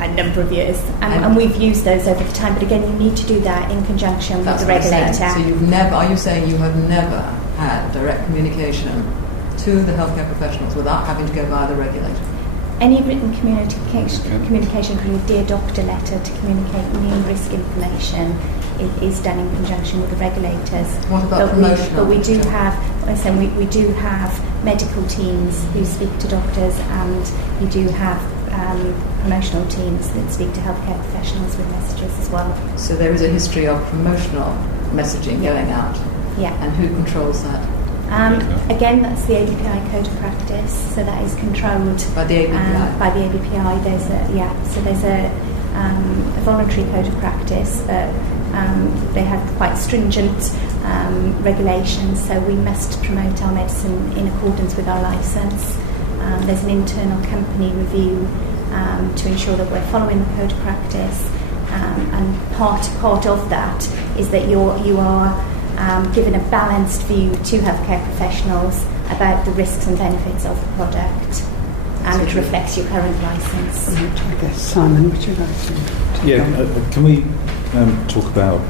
a number of years, and we've used those over the time. But again, you need to do that in conjunction with the regulator. So you've never? Are you saying you have never had direct communication to the healthcare professionals without having to go via the regulator? Any written communication from your Dear Doctor letter to communicate new risk information is done in conjunction with the regulators. What about promotional? But we do have, we do have medical teams who speak to doctors, and you do have promotional teams that speak to healthcare professionals with messages as well. So there is a history of promotional messaging going out. Yeah. And who controls that? Again, that's the ABPI Code of Practice, so that is controlled by the ABPI. By the ABPI, there's a voluntary code of practice, but they have quite stringent regulations. So we must promote our medicine in accordance with our license. There's an internal company review to ensure that we're following the code of practice, and part of that is that you are given a balanced view to healthcare professionals about the risks and benefits of the product, and it reflects your current licence. I guess, Simon, would you like to? Yeah, can we talk about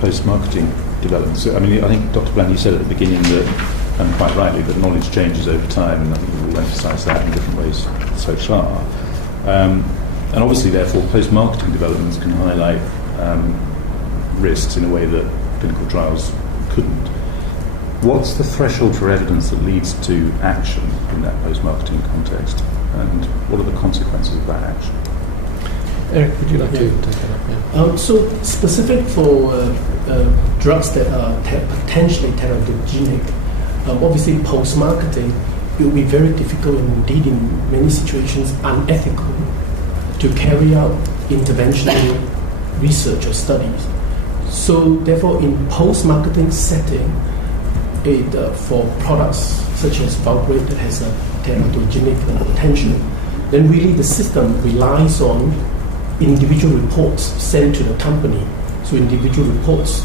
post-marketing developments? I mean, I think Dr. Bland, you said at the beginning that, and quite rightly, that knowledge changes over time, and I think we've all emphasised that in different ways so far. And obviously, therefore, post-marketing developments can highlight risks in a way that clinical trials couldn't. What's the threshold for evidence that leads to action in that post-marketing context, and what are the consequences of that action? Eric, would you like to take that up? Yeah. So specific for drugs that are potentially teratogenic, obviously post-marketing, it will be very difficult and indeed in many situations unethical to carry out interventional research or studies. So therefore, in post-marketing setting, for products such as valproate that has a teratogenic potential, then really the system relies on individual reports sent to the company. So individual reports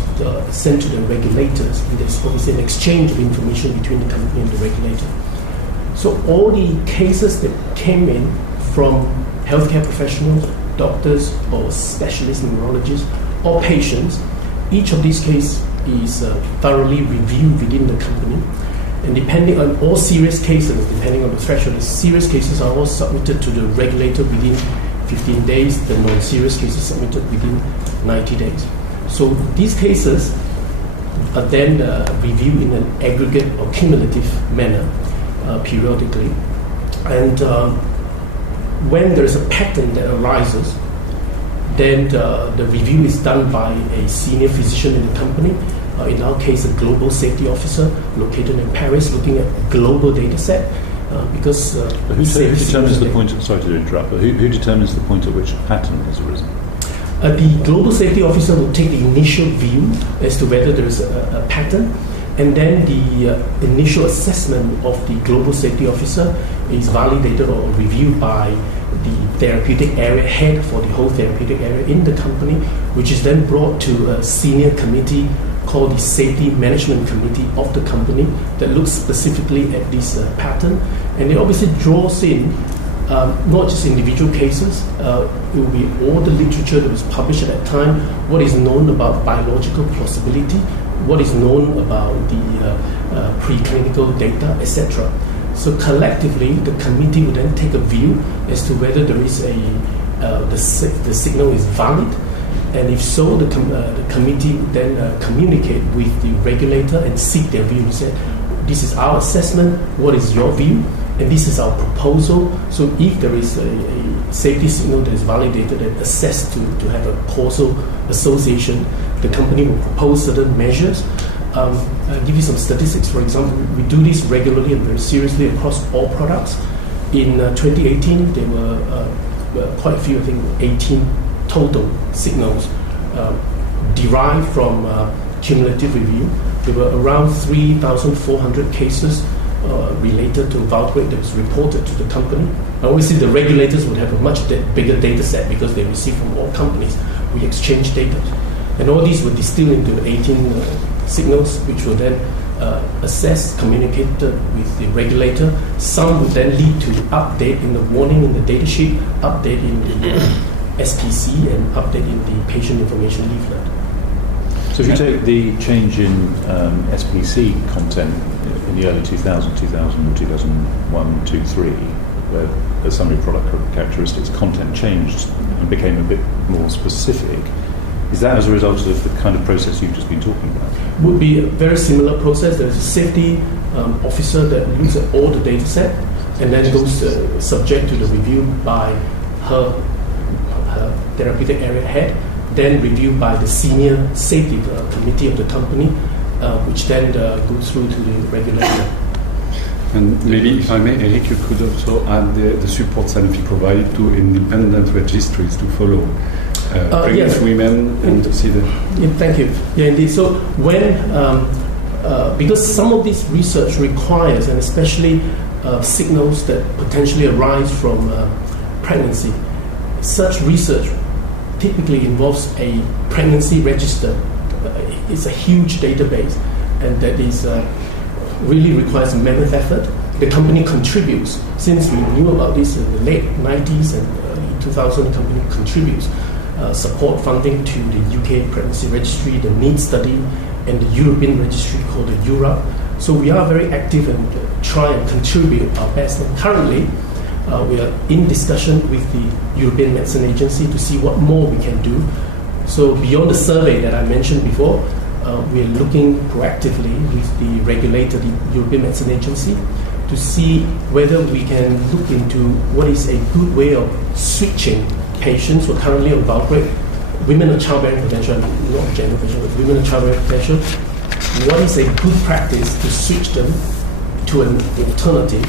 sent to the regulators, and there's obviously an exchange of information between the company and the regulator. So all the cases that came in from healthcare professionals, doctors or specialist neurologists or patients, each of these cases is thoroughly reviewed within the company, and depending on all serious cases, depending on the threshold, the serious cases are all submitted to the regulator within 15 days, the non-serious cases submitted within 90 days. So these cases are then reviewed in an aggregate or cumulative manner periodically, and when there is a pattern that arises, then the review is done by a senior physician in the company, in our case a global safety officer located in Paris, looking at a global data set, because who determines the point, sorry to interrupt, but who determines the point at which a pattern has arisen? The global safety officer will take the initial view as to whether there is a pattern, and then the initial assessment of the global safety officer is validated or reviewed by the therapeutic area head for the whole therapeutic area in the company, which is then brought to a senior committee called the Safety Management Committee of the company that looks specifically at this pattern, and it obviously draws in not just individual cases, it will be all the literature that was published at that time, what is known about biological plausibility, what is known about the preclinical data, etc. So collectively, the committee would then take a view as to whether there is the signal is valid, and if so, the committee then communicate with the regulator and seek their view and say, this is our assessment, what is your view, and this is our proposal. So if there is a safety signal that is validated and assessed to have a causal association, the company will propose certain measures. I'll give you some statistics. For example, we do this regularly and very seriously across all products. In 2018, there were quite a few, I think 18 total signals derived from cumulative review. There were around 3,400 cases related to valproate that was reported to the company. Now, obviously, the regulators would have a much bigger data set because they receive from all companies. We exchange data. And all these were distilled into 18 signals, which were then assessed, communicated with the regulator. Some would then lead to update in the warning in the data sheet, update in the SPC, and update in the patient information leaflet. So if you take the change in SPC content in the early 2000, 2001, 2, 3, where the summary product characteristics content changed and became a bit more specific, is that as a result of the kind of process you've just been talking about? Would be a very similar process. There's a safety officer that looks at all the data set and then goes subject to the review by her therapeutic area head, then reviewed by the senior safety committee of the company, which then goes through to the regulator. And maybe, if I may, Eric, you could also add the support Sanofi provided to independent registries to follow pregnant women and to see the... Yeah, thank you. Yeah, indeed. So when, because some of this research requires, and especially signals that potentially arise from pregnancy, such research typically involves a pregnancy register. It's a huge database, and that is really requires mammoth effort. The company contributes. Since we knew about this in the late 90s and early 2000, the company contributes support funding to the UK pregnancy registry, the NEED study, and the European registry called the EURA. So we are very active and try and contribute our best. And currently, we are in discussion with the European Medicine Agency to see what more we can do. So beyond the survey that I mentioned before, we are looking proactively with the regulator, the European Medicine Agency, to see whether we can look into what is a good way of switching patients who are currently on valproate, women of childbearing potential, not gender potential, but women of childbearing potential. What is a good practice to switch them to an alternative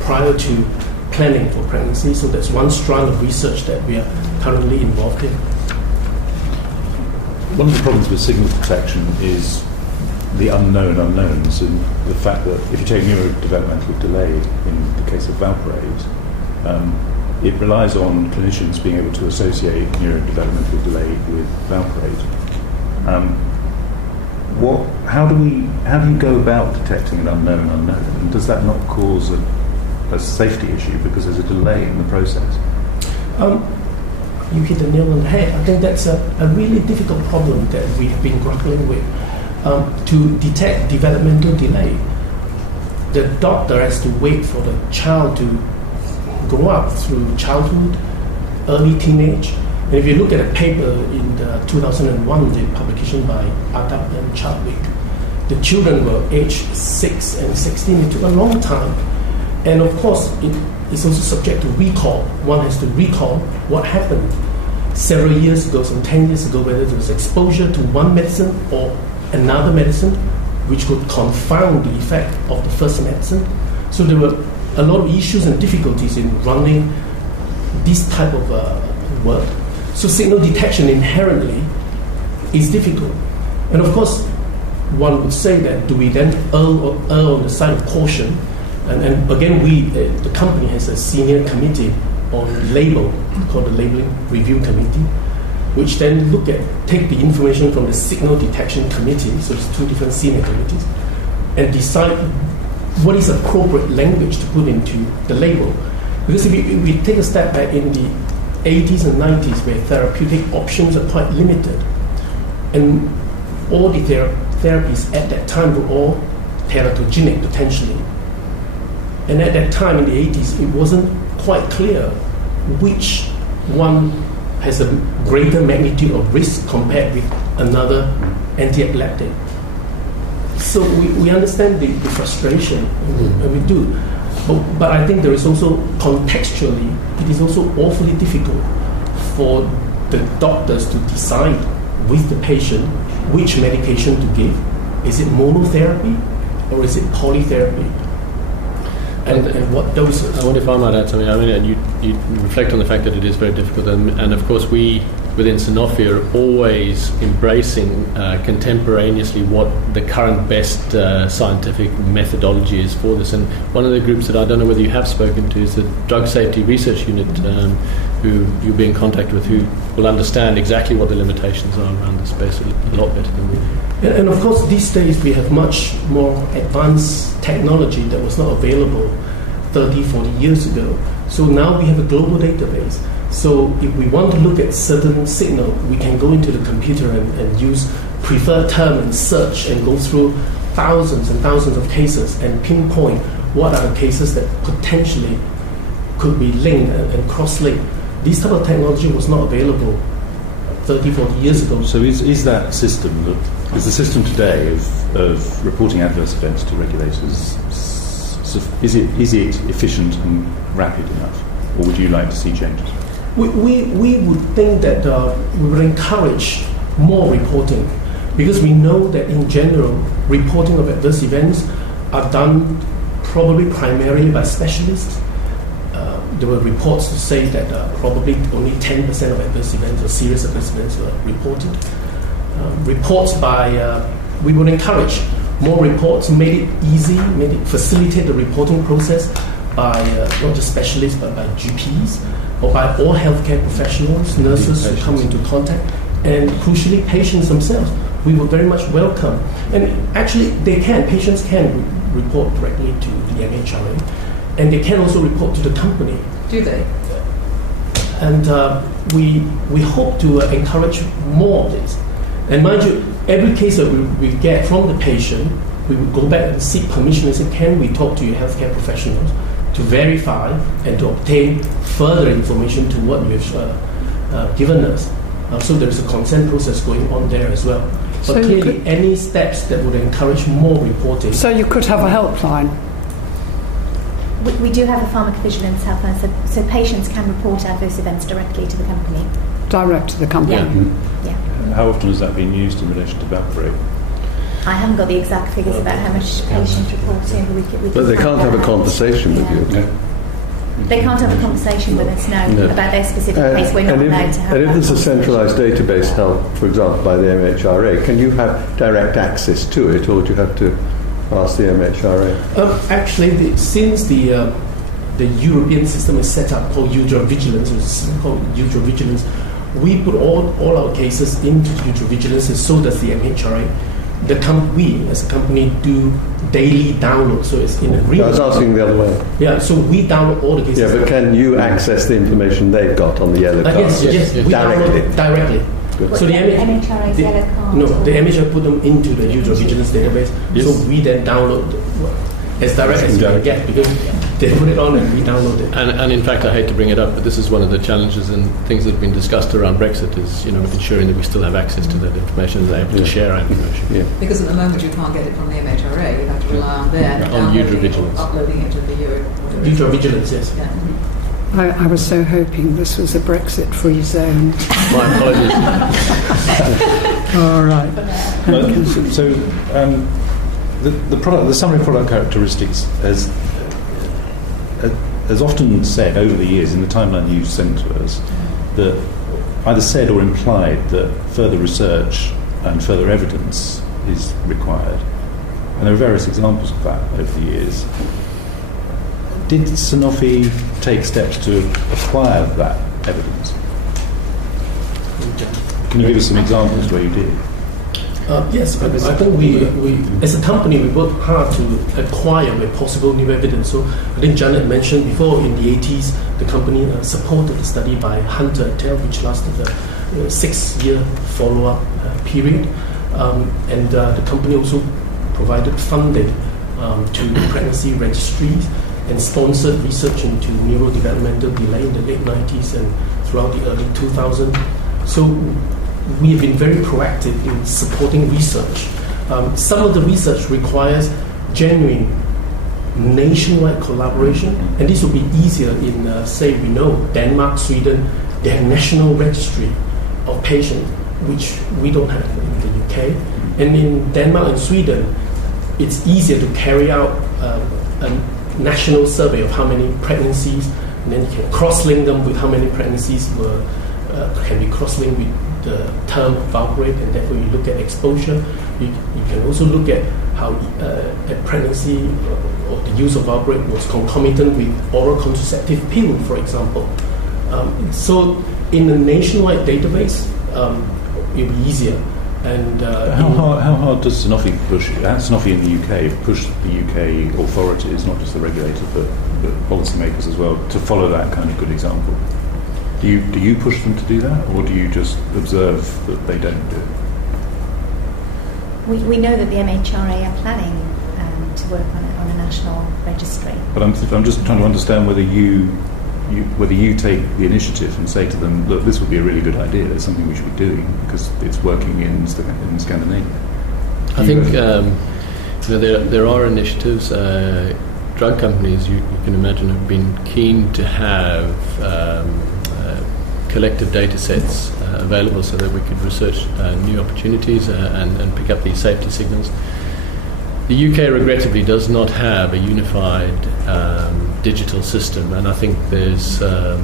prior to planning for pregnancy? So that's one strand of research that we are currently involved in. One of the problems with signal detection is the unknown unknowns, and the fact that if you take neurodevelopmental delay in the case of valproate, it relies on clinicians being able to associate neurodevelopmental delay with valproate. How do you go about detecting an unknown unknown? And does that not cause a safety issue because there's a delay in the process? You hit the nail on the head. I think that's a really difficult problem that we've been grappling with. To detect developmental delay, the doctor has to wait for the child to grow up through childhood, early teenage. And if you look at a paper in 2001, the publication by Adab and Chadwick, the children were aged 6 and 16. It took a long time. And of course, it is also subject to recall. One has to recall what happened several years ago, some 10 years ago, whether there was exposure to one medicine or another medicine, which could confound the effect of the first medicine. So there were a lot of issues and difficulties in running this type of work. So signal detection inherently is difficult. And of course, one would say that do we then err on the side of caution? And again, the company has a senior committee on label called the Labeling Review Committee, which then take the information from the Signal Detection Committee, so it's two different senior committees, and decide what is appropriate language to put into the label. Because if we take a step back in the 80s and 90s, where therapeutic options are quite limited, and all the therapies at that time were all teratogenic potentially. And at that time in the 80s, it wasn't quite clear which one has a greater magnitude of risk compared with another anti-epileptic. So we understand the frustration, and we do. But I think there is also, contextually, it is also awfully difficult for the doctors to decide with the patient which medication to give. Is it monotherapy or is it polytherapy? And what doses? I wonder if I might add something. I mean, you reflect on the fact that it is very difficult, and of course we within Sanofi are always embracing contemporaneously what the current best scientific methodology is for this. And one of the groups that I don't know whether you have spoken to is the Drug Safety Research Unit, who you'll be in contact with, who will understand exactly what the limitations are around this space a lot better than we do. And of course, these days we have much more advanced technology that was not available 30, 40 years ago. So now we have a global database. So if we want to look at certain signal, we can go into the computer and use preferred term and search and go through thousands and thousands of cases and pinpoint what are the cases that potentially could be linked and cross-linked. This type of technology was not available 30, 40 years ago. So is that system, is the system today of reporting adverse events to regulators, is it efficient and rapid enough? Or would you like to see changes? We would think that we would encourage more reporting, because we know that in general, reporting of adverse events are done probably primarily by specialists. There were reports to say that probably only 10% of adverse events or serious adverse events were reported. We would encourage more reports, made it easy, facilitate the reporting process by not just specialists but by GPs or by all healthcare professionals, nurses who come into contact, and crucially patients themselves. We would very much welcome. And actually patients can report directly to the MHRA, and they can also report to the company. Do they? And we hope to encourage more of this. And mind you, every case that we get from the patient, we would go back and seek permission and say, can we talk to your healthcare professionals to verify and to obtain further information to what you have given us. So there is a consent process going on there as well. But so clearly, any steps that would encourage more reporting. So you could have a helpline. We do have a pharmacovigilance helpline, so patients can report adverse events directly to the company. Direct to the company. Yeah. Mm-hmm. Yeah. How often has that been used in relation to Valparate? I haven't got the exact figures about how much patients report in, but they can't have a conversation with you. No. They can't have a conversation with us, no, about their specific case. We're not allowed to have And if that there's a centralised database held, for example, by the MHRA, can you have direct access to it, or do you have to ask the MHRA? Actually, since the European system is set up called Vigilance, we put all our cases into Vigilance, and so does the MHRA. We, as a company, do daily download, so it's in agreement. I was asking the other way. Yeah, so we download all the cases. Yeah, but can you access the information they've got on the yellow card? Yes, we download directly. Good. So the MHRA's yellow card? No, the MHRA put them into the Vigilance database, so we then download as direct as we can get, because they put it on and we download it. And in fact, I hate to bring it up, but this is one of the challenges and things that have been discussed around Brexit is, ensuring that we still have access to that information and they're able to share our information. Yeah. Because at the moment you can't get it from the MHRA, you have to rely on their On Vigilance. uploading it to the Vigilance, yes. Yeah. I was so hoping this was a Brexit-free zone. My apologies. All right. The summary product characteristics has often said over the years in the timeline you've sent to us that either said or implied that further research and further evidence is required. And there are various examples of that over the years. Did Sanofi take steps to acquire that evidence? Can you give us some examples where you did? Yes, I think we as a company, we worked hard to acquire where possible new evidence. So I think Janet mentioned before, in the 80s, the company supported the study by Hunter et al., which lasted a 6-year follow-up period. And the company also provided funding to pregnancy registries and sponsored research into neurodevelopmental delay in the late 90s and throughout the early 2000s. So we have been very proactive in supporting research. Some of the research requires genuine nationwide collaboration, and this will be easier in, say, we know Denmark, Sweden, they have national registry of patients, which we don't have in the UK. And in Denmark and Sweden, it's easier to carry out a national survey of how many pregnancies, and then you can cross-link them with how many pregnancies were can be cross-linked with the term valproate, and therefore you look at exposure. You can also look at how a pregnancy or the use of valproate was concomitant with oral contraceptive pill, for example. So in a nationwide database, it will be easier. And how hard does Sanofi in the UK push the UK authorities, not just the regulator but policymakers as well, to follow that kind of good example? Do you push them to do that, or do you just observe that they don't do it? We know that the MHRA are planning to work on a national registry. But I'm just trying to understand whether you take the initiative and say to them, look, this would be a really good idea, there's something we should be doing because it's working in Scandinavia. I think there are initiatives. Drug companies, you can imagine, have been keen to have collective data sets available so that we could research new opportunities and pick up these safety signals. The UK, regrettably, does not have a unified digital system, and I think there's a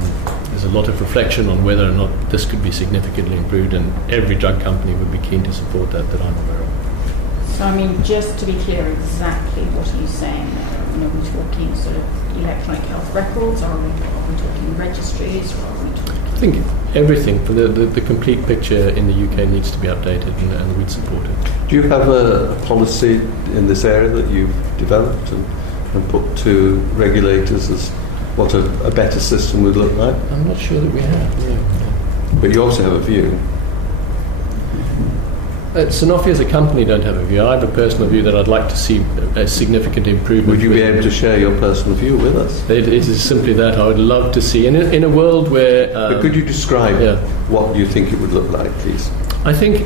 lot of reflection on whether or not this could be significantly improved, and every drug company would be keen to support that I'm aware of. So, I mean, just to be clear, exactly what are you saying there? I mean, are we talking sort of electronic health records, or are we talking registries, or are we talking... I think everything, for the complete picture in the UK needs to be updated, and we'd support it. Do you have a policy in this area that you've developed and put to regulators as what a better system would look like? I'm not sure that we have, no. But you also have a view. Sanofi as a company don't have a view. I have a personal view that I'd like to see a significant improvement. Would you be able to share your personal view with us? It is simply that. I would love to see, in a world where... but could you describe what you think it would look like, please? I think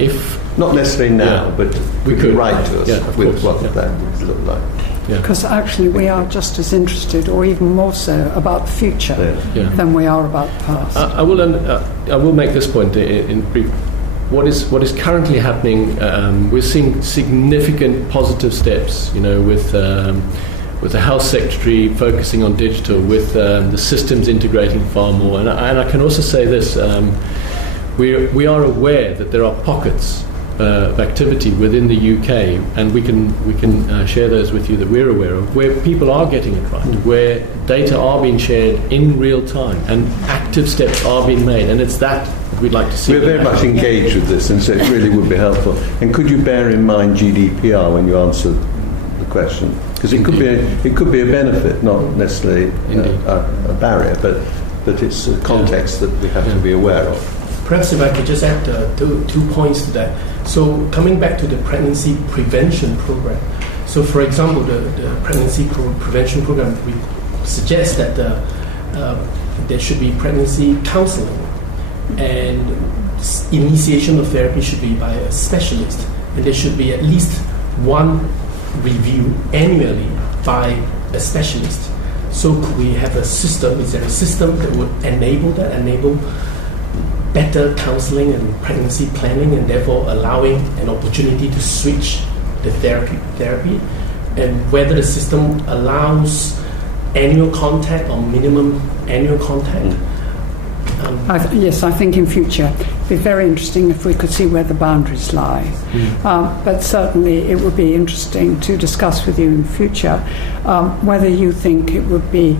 if... Not necessarily now, but we could write to us with what that would look like. Because actually we are just as interested, or even more so, about the future than we are about the past. I will make this point in brief. What is currently happening? We're seeing significant positive steps. With the health secretary focusing on digital, with the systems integrating far more. And I can also say this: we are aware that there are pockets of activity within the UK, and we can share those with you that we're aware of, where people are getting it right, where data are being shared in real time, and active steps are being made, and it's that we'd like to see. We're very much engaged with this, and so it really would be helpful. And could you bear in mind GDPR when you answer the question? Because it could be a benefit, not necessarily a barrier, but it's a context that we have to be aware of. Perhaps if I could just add two points to that. So coming back to the pregnancy prevention program. So for example, the pregnancy prevention program, we suggest that there should be pregnancy counseling, and initiation of therapy should be by a specialist, and there should be at least one review annually by a specialist. So could we have a system? Is there a system that would enable better counseling and pregnancy planning, and therefore allowing an opportunity to switch the therapy, and whether the system allows annual contact or minimum annual contact? Yes, I think in future it'd be very interesting if we could see where the boundaries lie. But certainly it would be interesting to discuss with you in future whether you think it would be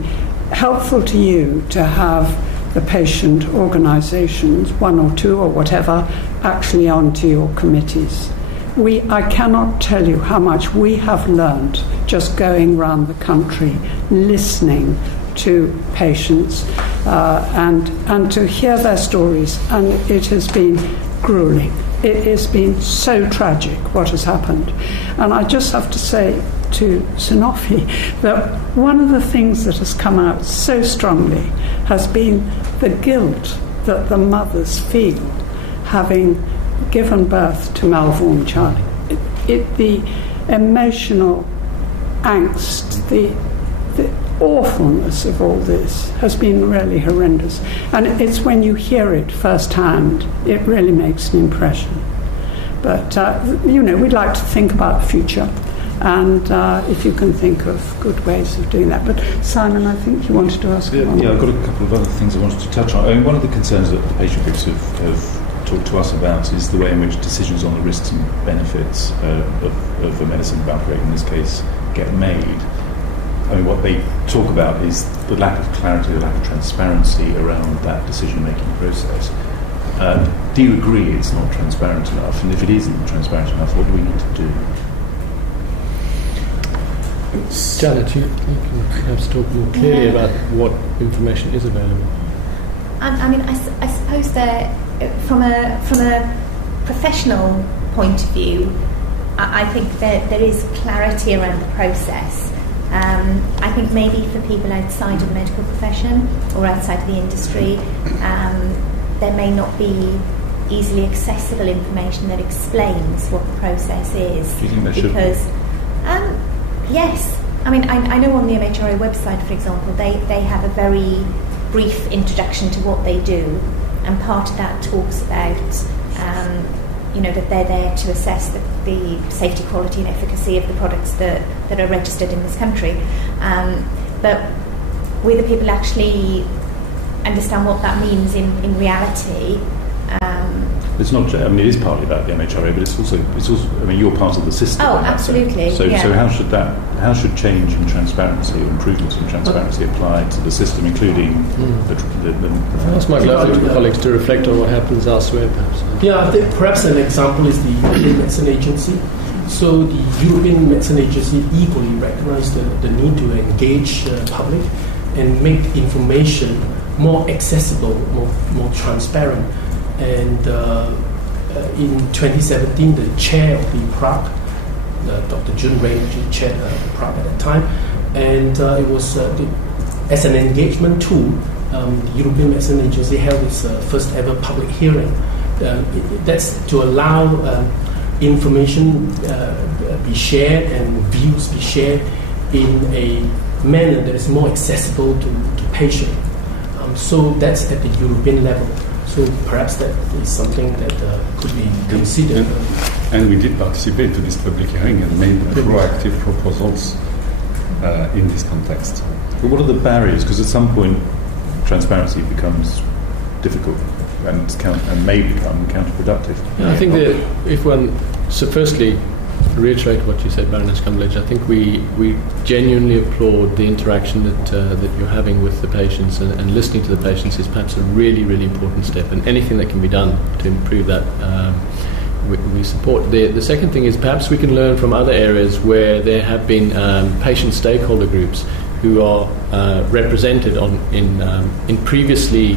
helpful to you to have the patient organisations, one or two or whatever, actually onto your committees. I cannot tell you how much we have learned just going around the country, listening to patients and to hear their stories, and it has been grueling. It has been so tragic what has happened. And I just have to say to Sanofi that one of the things that has come out so strongly has been the guilt that the mothers feel having given birth to malformed child. The emotional angst, the awfulness of all this has been really horrendous. And it's when you hear it firsthand, it really makes an impression. But, we'd like to think about the future. and if you can think of good ways of doing that. But Simon, I think you wanted to ask one. Yeah, I've got a couple of other things I wanted to touch on. I mean, one of the concerns that the patient groups have talked to us about is the way in which decisions on the risks and benefits of a medicine, valproate in this case, get made. I mean, what they talk about is the lack of clarity, the lack of transparency around that decision-making process. Do you agree it's not transparent enough? And if it isn't transparent enough, what do we need to do? Janet, you can perhaps talk more clearly about what information is available. I mean, I suppose that from a professional point of view, I think that there is clarity around the process. I think maybe for people outside of the medical profession or outside of the industry, there may not be easily accessible information that explains what the process is. Do you think there should be? Yes. I mean, I know on the MHRA website, for example, they have a very brief introduction to what they do, and part of that talks about that they're there to assess the safety, quality and efficacy of the products that are registered in this country. But whether people actually understand what that means in reality... It's not. I mean, it is partly about the MHRA, but it's also. I mean, you're part of the system. Oh, absolutely. So how should change in transparency or improvements in transparency apply to the system, including the I ask my colleagues to reflect on what happens elsewhere, perhaps. Yeah, I think perhaps an example is the European Medicine Agency. So the European Medicine Agency equally recognized the need to engage public and make information more accessible, more transparent. And in 2017, the chair of the PRAC, Dr. Jun Ray, chaired the PRAC at that time, and it was as an engagement tool. The European Medicine Agency held its first ever public hearing. That's to allow information be shared and views be shared in a manner that is more accessible to patient. So that's at the European level. So perhaps that is something that could be considered. And we did participate to this public hearing and made proactive proposals in this context. But what are the barriers? Because at some point, transparency becomes difficult and may become counterproductive. Yeah, I think that so firstly, reiterate what you said, Baroness Cumberledge. I think we genuinely applaud the interaction that you're having with the patients, and listening to the patients is perhaps a really, really important step, and anything that can be done to improve that, we support. The second thing is perhaps we can learn from other areas where there have been patient stakeholder groups who are represented in previously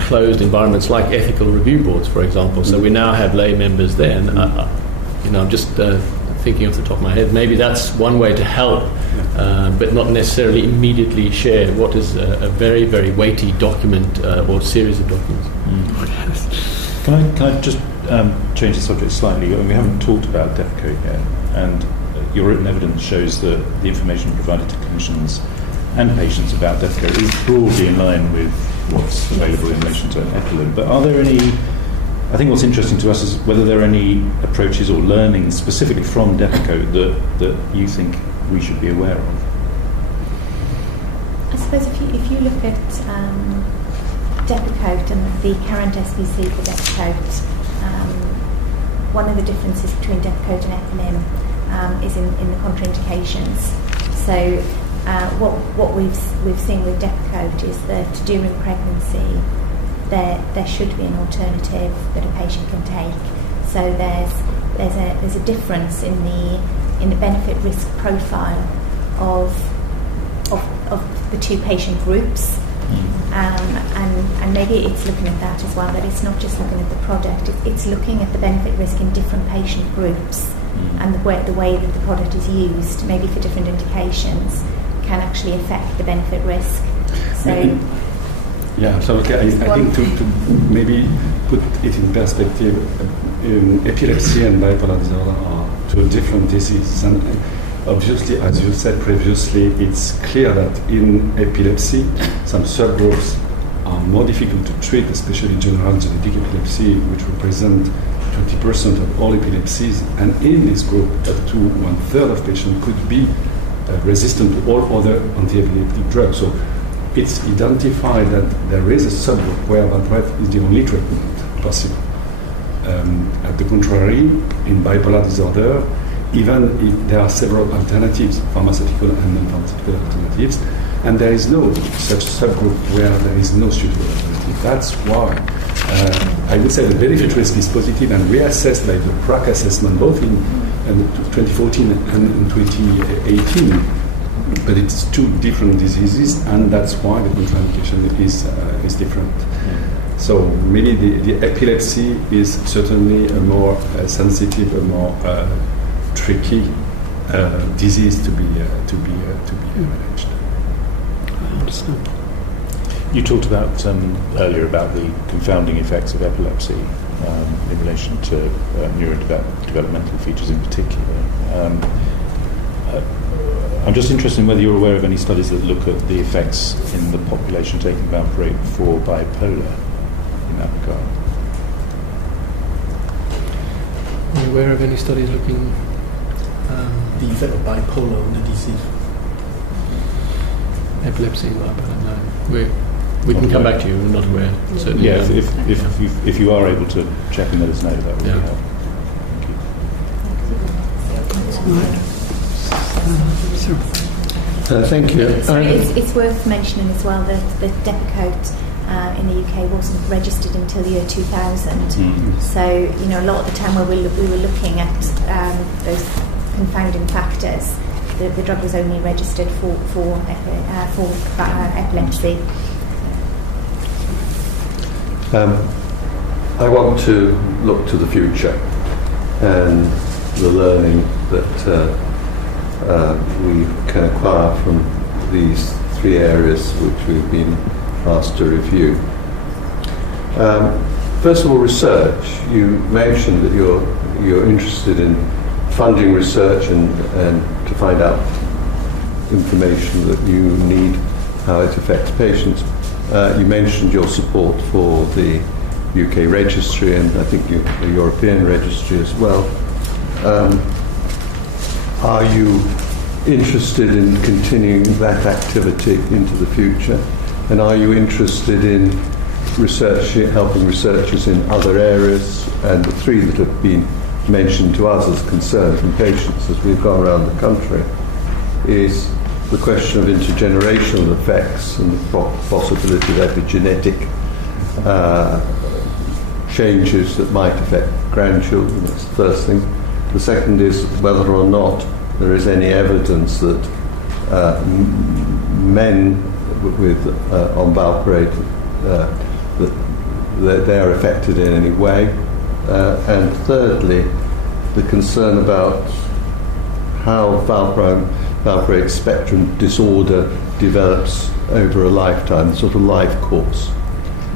closed environments like ethical review boards, for example. So we now have lay members there, and I'm just thinking off the top of my head, maybe that's one way to help, but not necessarily immediately share what is a very, very weighty document or series of documents. Can I just change the subject slightly? I mean, we haven't talked about Depakote yet, and your written evidence shows that the information provided to clinicians and patients about Depakote is broadly in line with what's available in relation to Epilum. But are there any... I think what's interesting to us is whether there are any approaches or learnings specifically from Depakote that you think we should be aware of. I suppose if you look at Depakote and the current SPC for Depakote, one of the differences between Depakote and Epilum is in the contraindications. So what we've seen with Depakote is that during pregnancy there should be an alternative that a patient can take. So there's a difference in the benefit risk profile of the two patient groups, and maybe it's looking at that as well. That it's not just looking at the product; it's looking at the benefit risk in different patient groups, and the way that the product is used, maybe for different indications, can actually affect the benefit risk. So. Yeah, absolutely. I think to maybe put it in perspective, epilepsy and bipolar disorder are two different diseases. And obviously, as you said previously, it's clear that in epilepsy, some subgroups are more difficult to treat, especially general genetic epilepsy, which represent 20% of all epilepsies, and in this group, up to 1/3 of patients could be resistant to all other anti-epileptic drugs. So it's identified that there is a subgroup where valproate is the only treatment possible. At the contrary, in bipolar disorder, even if there are several alternatives, pharmaceutical and non-pharmaceutical alternatives, and there is no such subgroup where there is no suitable alternative. That's why I would say the benefit risk is positive and reassessed by the PRAC assessment both in 2014 and in 2018. But it's two different diseases, and that's why the contraindication is different. So maybe the epilepsy is certainly a more sensitive, a more tricky disease to be managed. I understand. You talked about earlier about the confounding effects of epilepsy in relation to neurodevelopmental features in particular. I'm just interested in whether you're aware of any studies that look at the effects in the population taking valproate for bipolar in that regard. Are you aware of any studies looking the effect of bipolar on the disease? Epilepsy and bipolar? No. We can come back to you. We're not aware. Certainly. Yeah, if you are able to check and let us know, that would be helpful. Thank you. It's worth mentioning as well that the Depakote in the UK wasn't registered until the year 2000. Mm-hmm. So, a lot of the time where we were looking at those confounding factors, the drug was only registered for epilepsy. I want to look to the future and the learning that we can acquire from these three areas which we've been asked to review. First of all, research. You mentioned that you're interested in funding research and to find out information that you need, how it affects patients. You mentioned your support for the UK registry and I think the European registry as well. Are you interested in continuing that activity into the future? And are you interested in helping researchers in other areas? And the three that have been mentioned to us as concerns from patients as we've gone around the country is the question of intergenerational effects and the possibility of epigenetic changes that might affect grandchildren. That's the first thing. The second is whether or not there is any evidence that men on valproate that they are affected in any way. And thirdly, the concern about how valproate spectrum disorder develops over a lifetime, sort of life course.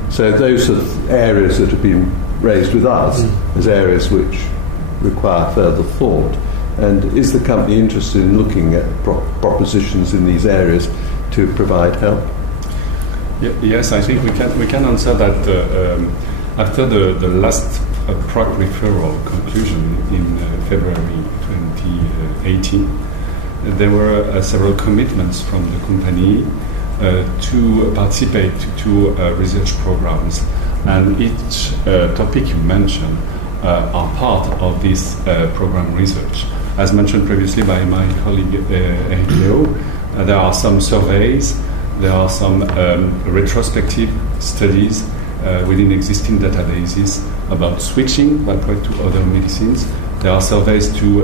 So those are areas that have been raised with us as areas which require further thought. And is the company interested in looking at propositions in these areas to provide help? Yes, I think we can answer that after the last PRAC referral conclusion in February 2018. There were several commitments from the company to participate to research programs, and each topic you mentioned are part of this program research. As mentioned previously by my colleague Eric Leo, there are some surveys, there are some retrospective studies within existing databases about switching valproate to other medicines. There are surveys to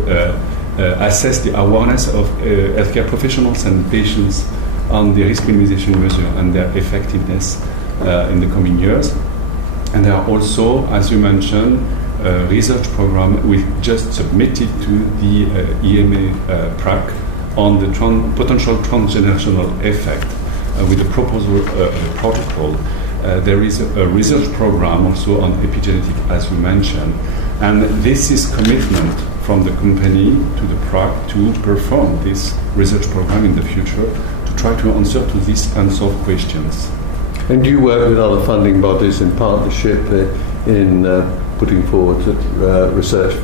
assess the awareness of healthcare professionals and patients on the risk minimization measure and their effectiveness in the coming years. And there are also, as you mentioned, a research program we just submitted to the EMA PRAC on the potential transgenerational effect with a proposal protocol. There is a research program also on epigenetic, as we mentioned, and this is commitment from the company to the PRAC to perform this research program in the future to try to answer to these unsolved questions. And do you work with other funding bodies in partnership in putting forward research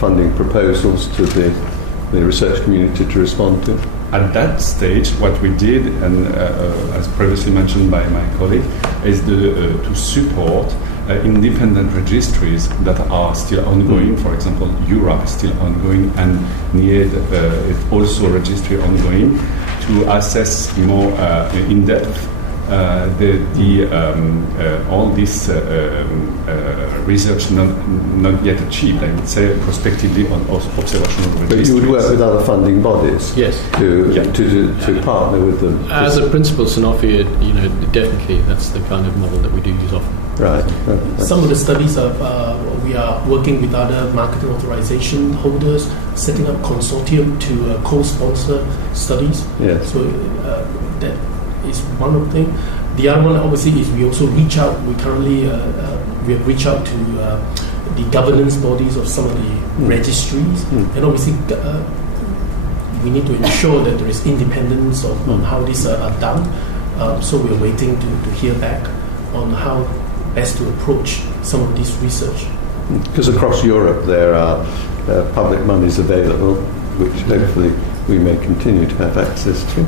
funding proposals to the research community to respond to? At that stage, what we did, and as previously mentioned by my colleague, is to support independent registries that are still ongoing. For example, Europe is still ongoing, and NIED is also a registry ongoing, to assess more in depth all this research not yet achieved, I would say, prospectively on observational registries. But you would work with other funding bodies, yes, to partner with them. As a principal, Sanofi, definitely that's the kind of model that we do use often. Right. Some of the studies we are working with other marketing authorization holders, setting up consortium to co-sponsor studies. Yes. So that is one of the things. The other one, obviously, is we also reach out. We currently we have reached out to the governance bodies of some of the registries, and obviously we need to ensure that there is independence on how these are done. So we are waiting to hear back on how best to approach some of this research. Because across Europe there are public monies available, which hopefully we may continue to have access to,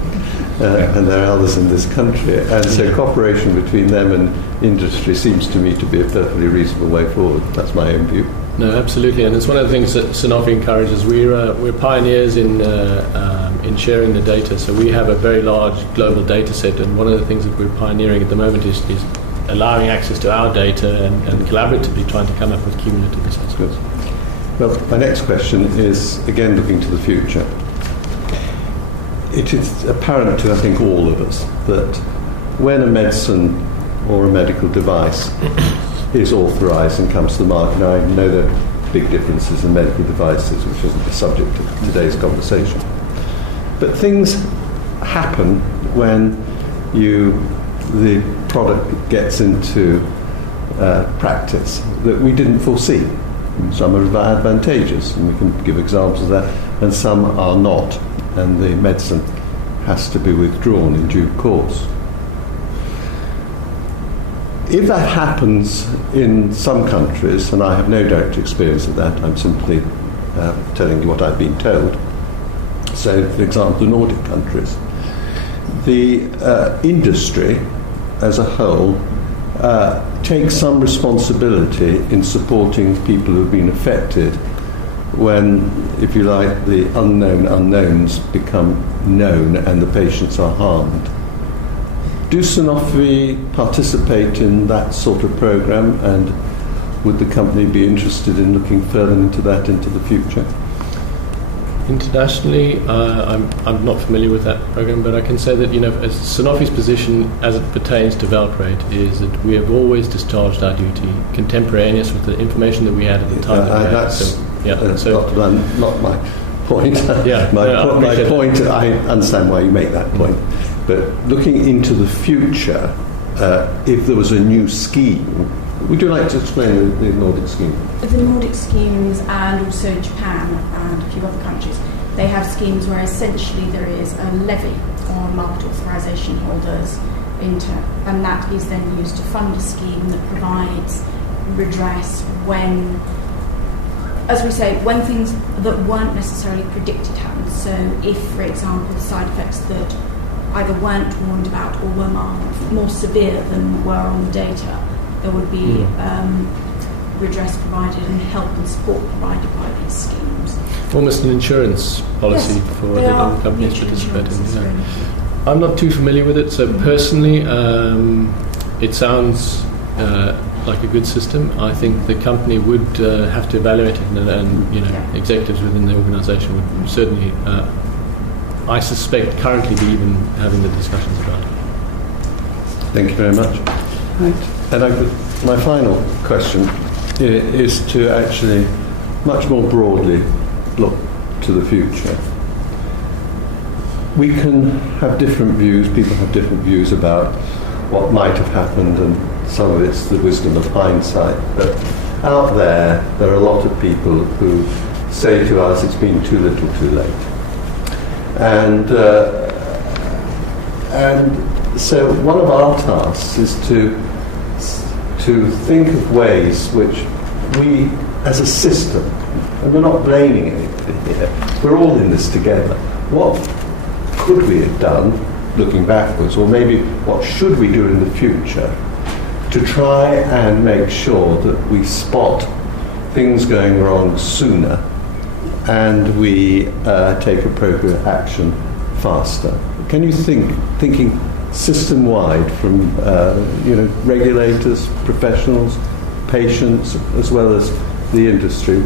and there are others in this country, and so cooperation between them and industry seems to me to be a perfectly reasonable way forward. That's my own view. No, absolutely, and it's one of the things that Sanofi encourages. We're pioneers in sharing the data, so we have a very large global data set, and one of the things that we're pioneering at the moment is allowing access to our data and collaboratively trying to come up with cumulative assessments. Well, my next question is, again, looking to the future. It is apparent to, I think, all of us that when a medicine or a medical device is authorised and comes to the market, now I know there are big differences in medical devices, which isn't the subject of today's conversation, but things happen when the product gets into practice that we didn't foresee. Some are advantageous, and we can give examples of that, and some are not, and the medicine has to be withdrawn in due course. If that happens in some countries, and I have no direct experience of that, I'm simply telling you what I've been told. So, for example, the Nordic countries, the industry as a whole takes some responsibility in supporting people who've been affected when, if you like, the unknown unknowns become known and the patients are harmed. Do Sanofi participate in that sort of program, and would the company be interested in looking further into that into the future? Internationally, I'm not familiar with that program, but I can say that as Sanofi's position as it pertains to Valproate is that we have always discharged our duty contemporaneous with the information that we had at the time. That's not my point. My point. I understand why you make that point, but looking into the future, if there was a new scheme. Would you like to explain the Nordic scheme? The Nordic schemes, and also Japan and a few other countries, they have schemes where essentially there is a levy on market authorization holders, and that is then used to fund a scheme that provides redress when, as we say, when things that weren't necessarily predicted happen. So if, for example, side effects that either weren't warned about or were more severe than were on the data, there would be redress provided and help and support provided by these schemes. Almost an insurance policy for the companies to participate in. I'm not too familiar with it, so personally, it sounds like a good system. I think the company would have to evaluate it, and executives within the organisation would certainly, I suspect, currently be even having the discussions about it. Thank you very much. Right. And my final question is to actually much more broadly look to the future. We can have different views, people have different views about what might have happened, and some of it's the wisdom of hindsight. But out there are a lot of people who say to us it's been too little too late. And so one of our tasks is to to think of ways which we, as a system, and we're not blaming anybody here, we're all in this together. What could we have done, looking backwards, or maybe what should we do in the future to try and make sure that we spot things going wrong sooner and we take appropriate action faster? Can you thinking system-wide from regulators, professionals, patients, as well as the industry,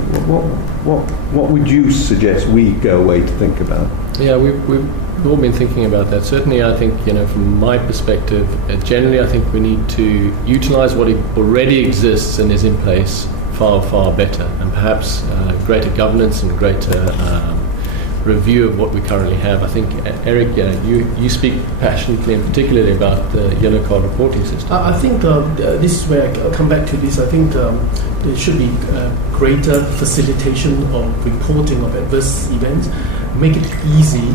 what would you suggest we go away to think about? Yeah, we've all been thinking about that. Certainly, I think, from my perspective, generally I think we need to utilise what already exists and is in place far, far better, and perhaps greater governance and greater review of what we currently have. I think, Eric, you speak passionately and particularly about the yellow card reporting system. I think this is where I'll come back to this. I think there should be greater facilitation of reporting of adverse events, make it easy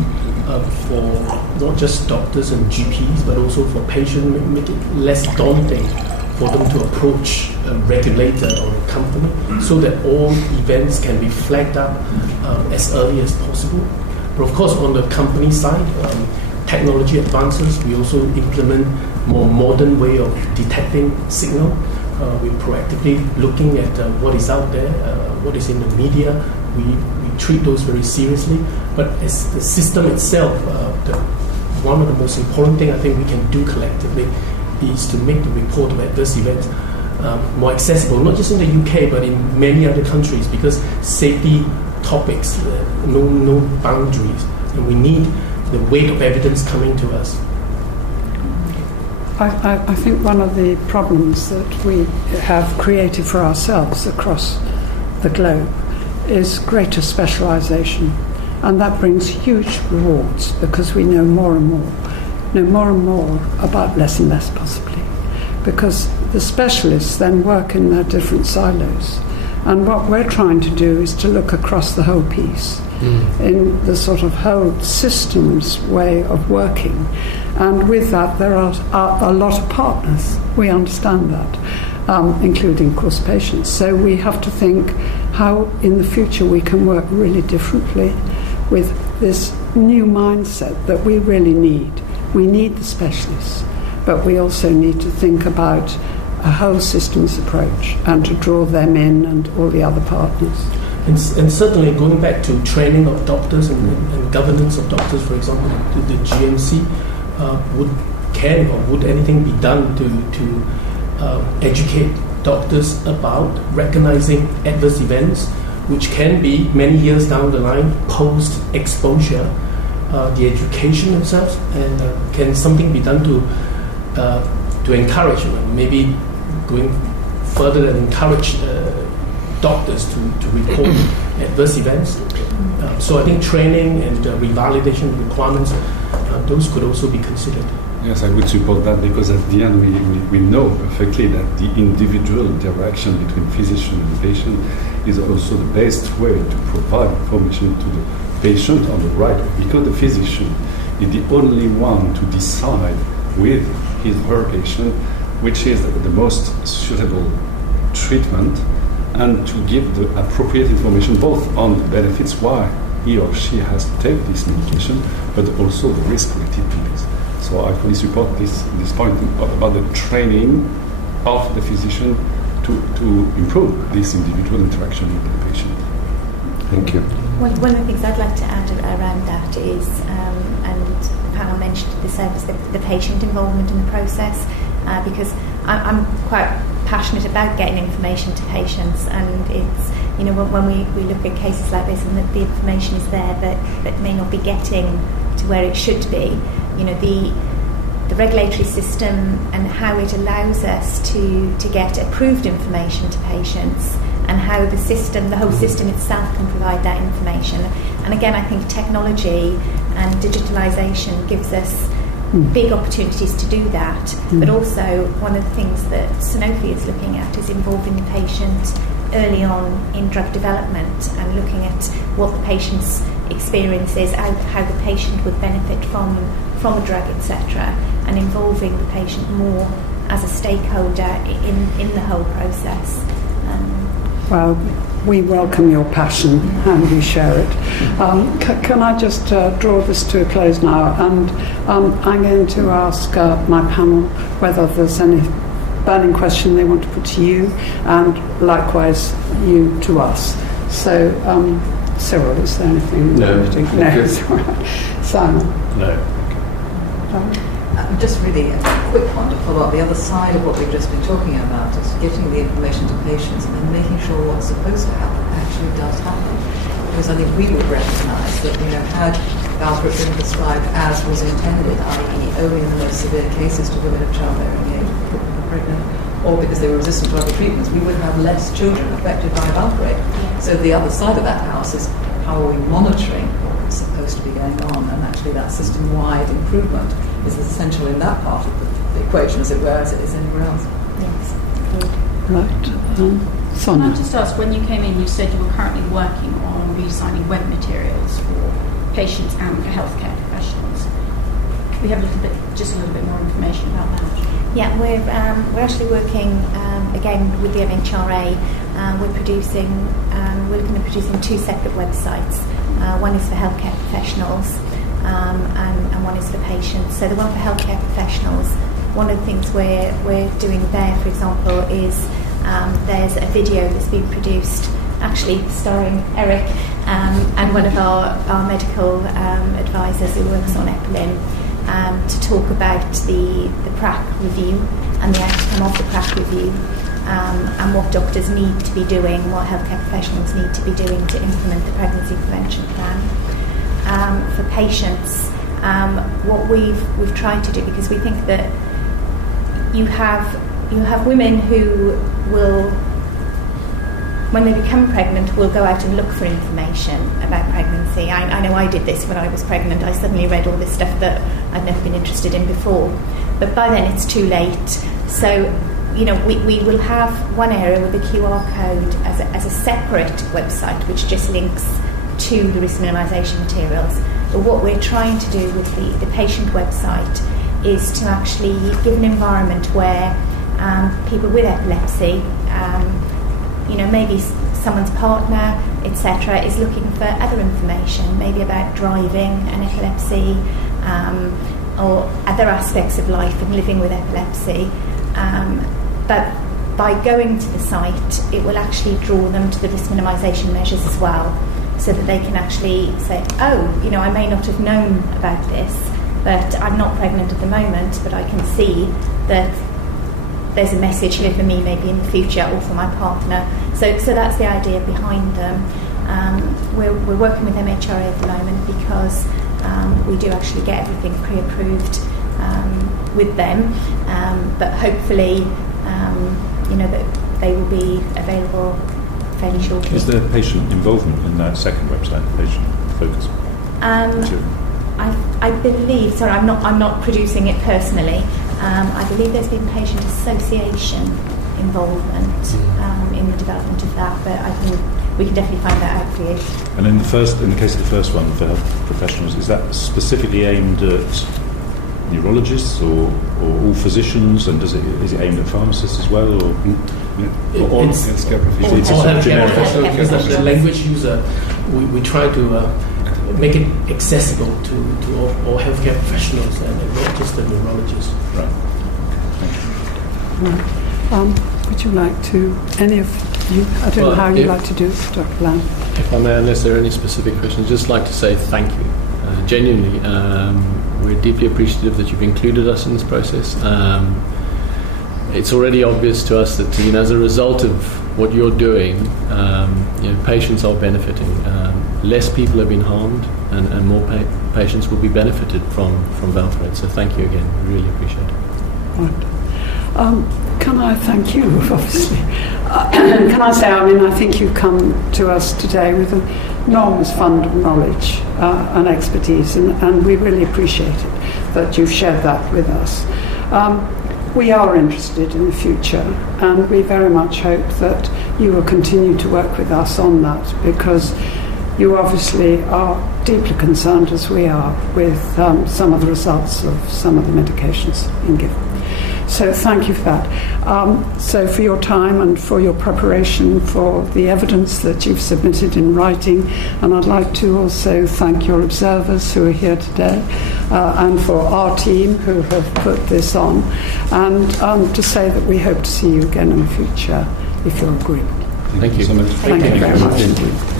for not just doctors and GPs, but also for patients, make it less daunting for them to approach a regulator or a company, so that all events can be flagged up as early as possible. But of course, on the company side, technology advances. We also implement more modern way of detecting signal. We're proactively looking at what is out there, what is in the media. We treat those very seriously. But as the system itself, one of the most important things I think we can do collectively is to make the report of adverse events more accessible, not just in the UK, but in many other countries, because safety topics, no boundaries, and we need the weight of evidence coming to us. I think one of the problems that we have created for ourselves across the globe is greater specialisation, and that brings huge rewards because we know more and more about less and less possibly, because the specialists then work in their different silos, and what we're trying to do is to look across the whole piece in the sort of whole systems way of working, and with that there are a lot of partners. We understand that, including of course patients, so we have to think how in the future we can work really differently with this new mindset that we really need. We need the specialists, but we also need to think about a whole systems approach and to draw them in and all the other partners. And certainly going back to training of doctors and governance of doctors, for example, the GMC, would anything be done to educate doctors about recognizing adverse events, which can be many years down the line, post-exposure, the education themselves, and can something be done to encourage, maybe going further and encourage doctors to report adverse events. So I think training and revalidation requirements, those could also be considered. Yes, I would support that, because at the end we know perfectly that the individual interaction between physician and patient is also the best way to provide information to the patient on the right way, because the physician is the only one to decide with his or her patient which is the most suitable treatment, and to give the appropriate information both on the benefits, why he or she has to take this medication, but also the risk related to this. So I fully support this point about the training of the physician to improve this individual interaction with the patient. Thank you. One of the things I'd like to add around that is, and the panel mentioned the service, the patient involvement in the process, because I'm quite passionate about getting information to patients, and it's, when we look at cases like this and that the information is there but may not be getting to where it should be, the regulatory system and how it allows us to get approved information to patients, and how the whole system itself can provide that information. And again, I think technology and digitalisation gives us big opportunities to do that, but also one of the things that Sanofi is looking at is involving the patient early on in drug development and looking at what the patient's experience is, how the patient would benefit from a drug, etc., and involving the patient more as a stakeholder in the whole process. Well, we welcome your passion and we share it. Can I just draw this to a close now? And I'm going to ask my panel whether there's any burning question they want to put to you, and likewise you to us. So, Cyril, is there anything? No. No, it's all right. Simon? No. Just really a quick one to follow up the other side of what we've just been talking about, is getting the information to patients and then making sure what's supposed to happen actually does happen. Because I think we would recognise that, had valproate been prescribed as was intended, i.e. only in the most severe cases to women of childbearing age pregnant, or because they were resistant to other treatments, we would have less children affected by valproate. So the other side of that house is how are we monitoring what's supposed to be going on, and actually that system-wide improvement is essential in that part of the equation, as it were, as it is anywhere else. Yes. Right. Can Sonia? I just ask, when you came in, you said you were currently working on redesigning web materials for patients and for healthcare professionals. Could we have just a little bit more information about that? Yeah, we're actually working again with the MHRA. We're looking at producing 2 separate websites. One is for healthcare professionals, and one is for patients. So the one for healthcare professionals, one of the things we're doing there, for example, is there's a video that's been produced, actually starring Eric and one of our medical advisors who works on Epilin, to talk about the PrAC review and the outcome of the PrAC review, and what doctors need to be doing, what healthcare professionals need to be doing to implement the pregnancy prevention plan. For patients, what we've tried to do, because we think that you have women who will, when they become pregnant, will go out and look for information about pregnancy. I know I did this when I was pregnant. I suddenly read all this stuff that I'd never been interested in before. But by then it's too late. So, we will have one area with the QR code as a separate website which just links to the risk minimisation materials. But what we're trying to do with the patient website is to actually give an environment where people with epilepsy, maybe someone's partner, etc., is looking for other information, maybe about driving and epilepsy, or other aspects of life and living with epilepsy. But by going to the site, it will actually draw them to the risk minimisation measures as well, so that they can actually say, I may not have known about this, but I'm not pregnant at the moment, but I can see that there's a message here for me maybe in the future, or for my partner. So that's the idea behind them. We're working with MHRA at the moment because we do actually get everything pre-approved with them, but hopefully that they will be available fairly shortly. Is there patient involvement in that second website, patient focus? I believe, sorry, I'm not producing it personally. I believe there's been patient association involvement in the development of that, but we can definitely find that out for you. And in the case of the first one for health professionals, is that specifically aimed at neurologists or all physicians, and is it aimed at pharmacists as well, or all healthcare professionals? Because of the language user, we try to make it accessible to all healthcare professionals and not just the neurologists. Right. Would you like to, any of you, I don't know how you'd like to do it, Dr. Lamb. If I may, unless there are any specific questions, I'd just like to say thank you. Genuinely, we're deeply appreciative that you've included us in this process. It's already obvious to us that, as a result of what you're doing, patients are benefiting. Less people have been harmed, and more patients will be benefited from valproate. So thank you again. We really appreciate it. Right. Can I thank you, obviously? Can I say, I think you've come to us today with an enormous fund of knowledge and expertise, and we really appreciate it that you've shared that with us. We are interested in the future, and we very much hope that you will continue to work with us on that, because you obviously are deeply concerned, as we are, with some of the results of some of the medications being given. So thank you for that. So for your time and for your preparation for the evidence that you've submitted in writing, and I'd like to also thank your observers who are here today, and for our team who have put this on, and to say that we hope to see you again in the future if you're agreeable. Thank you so much. Thank you very much indeed.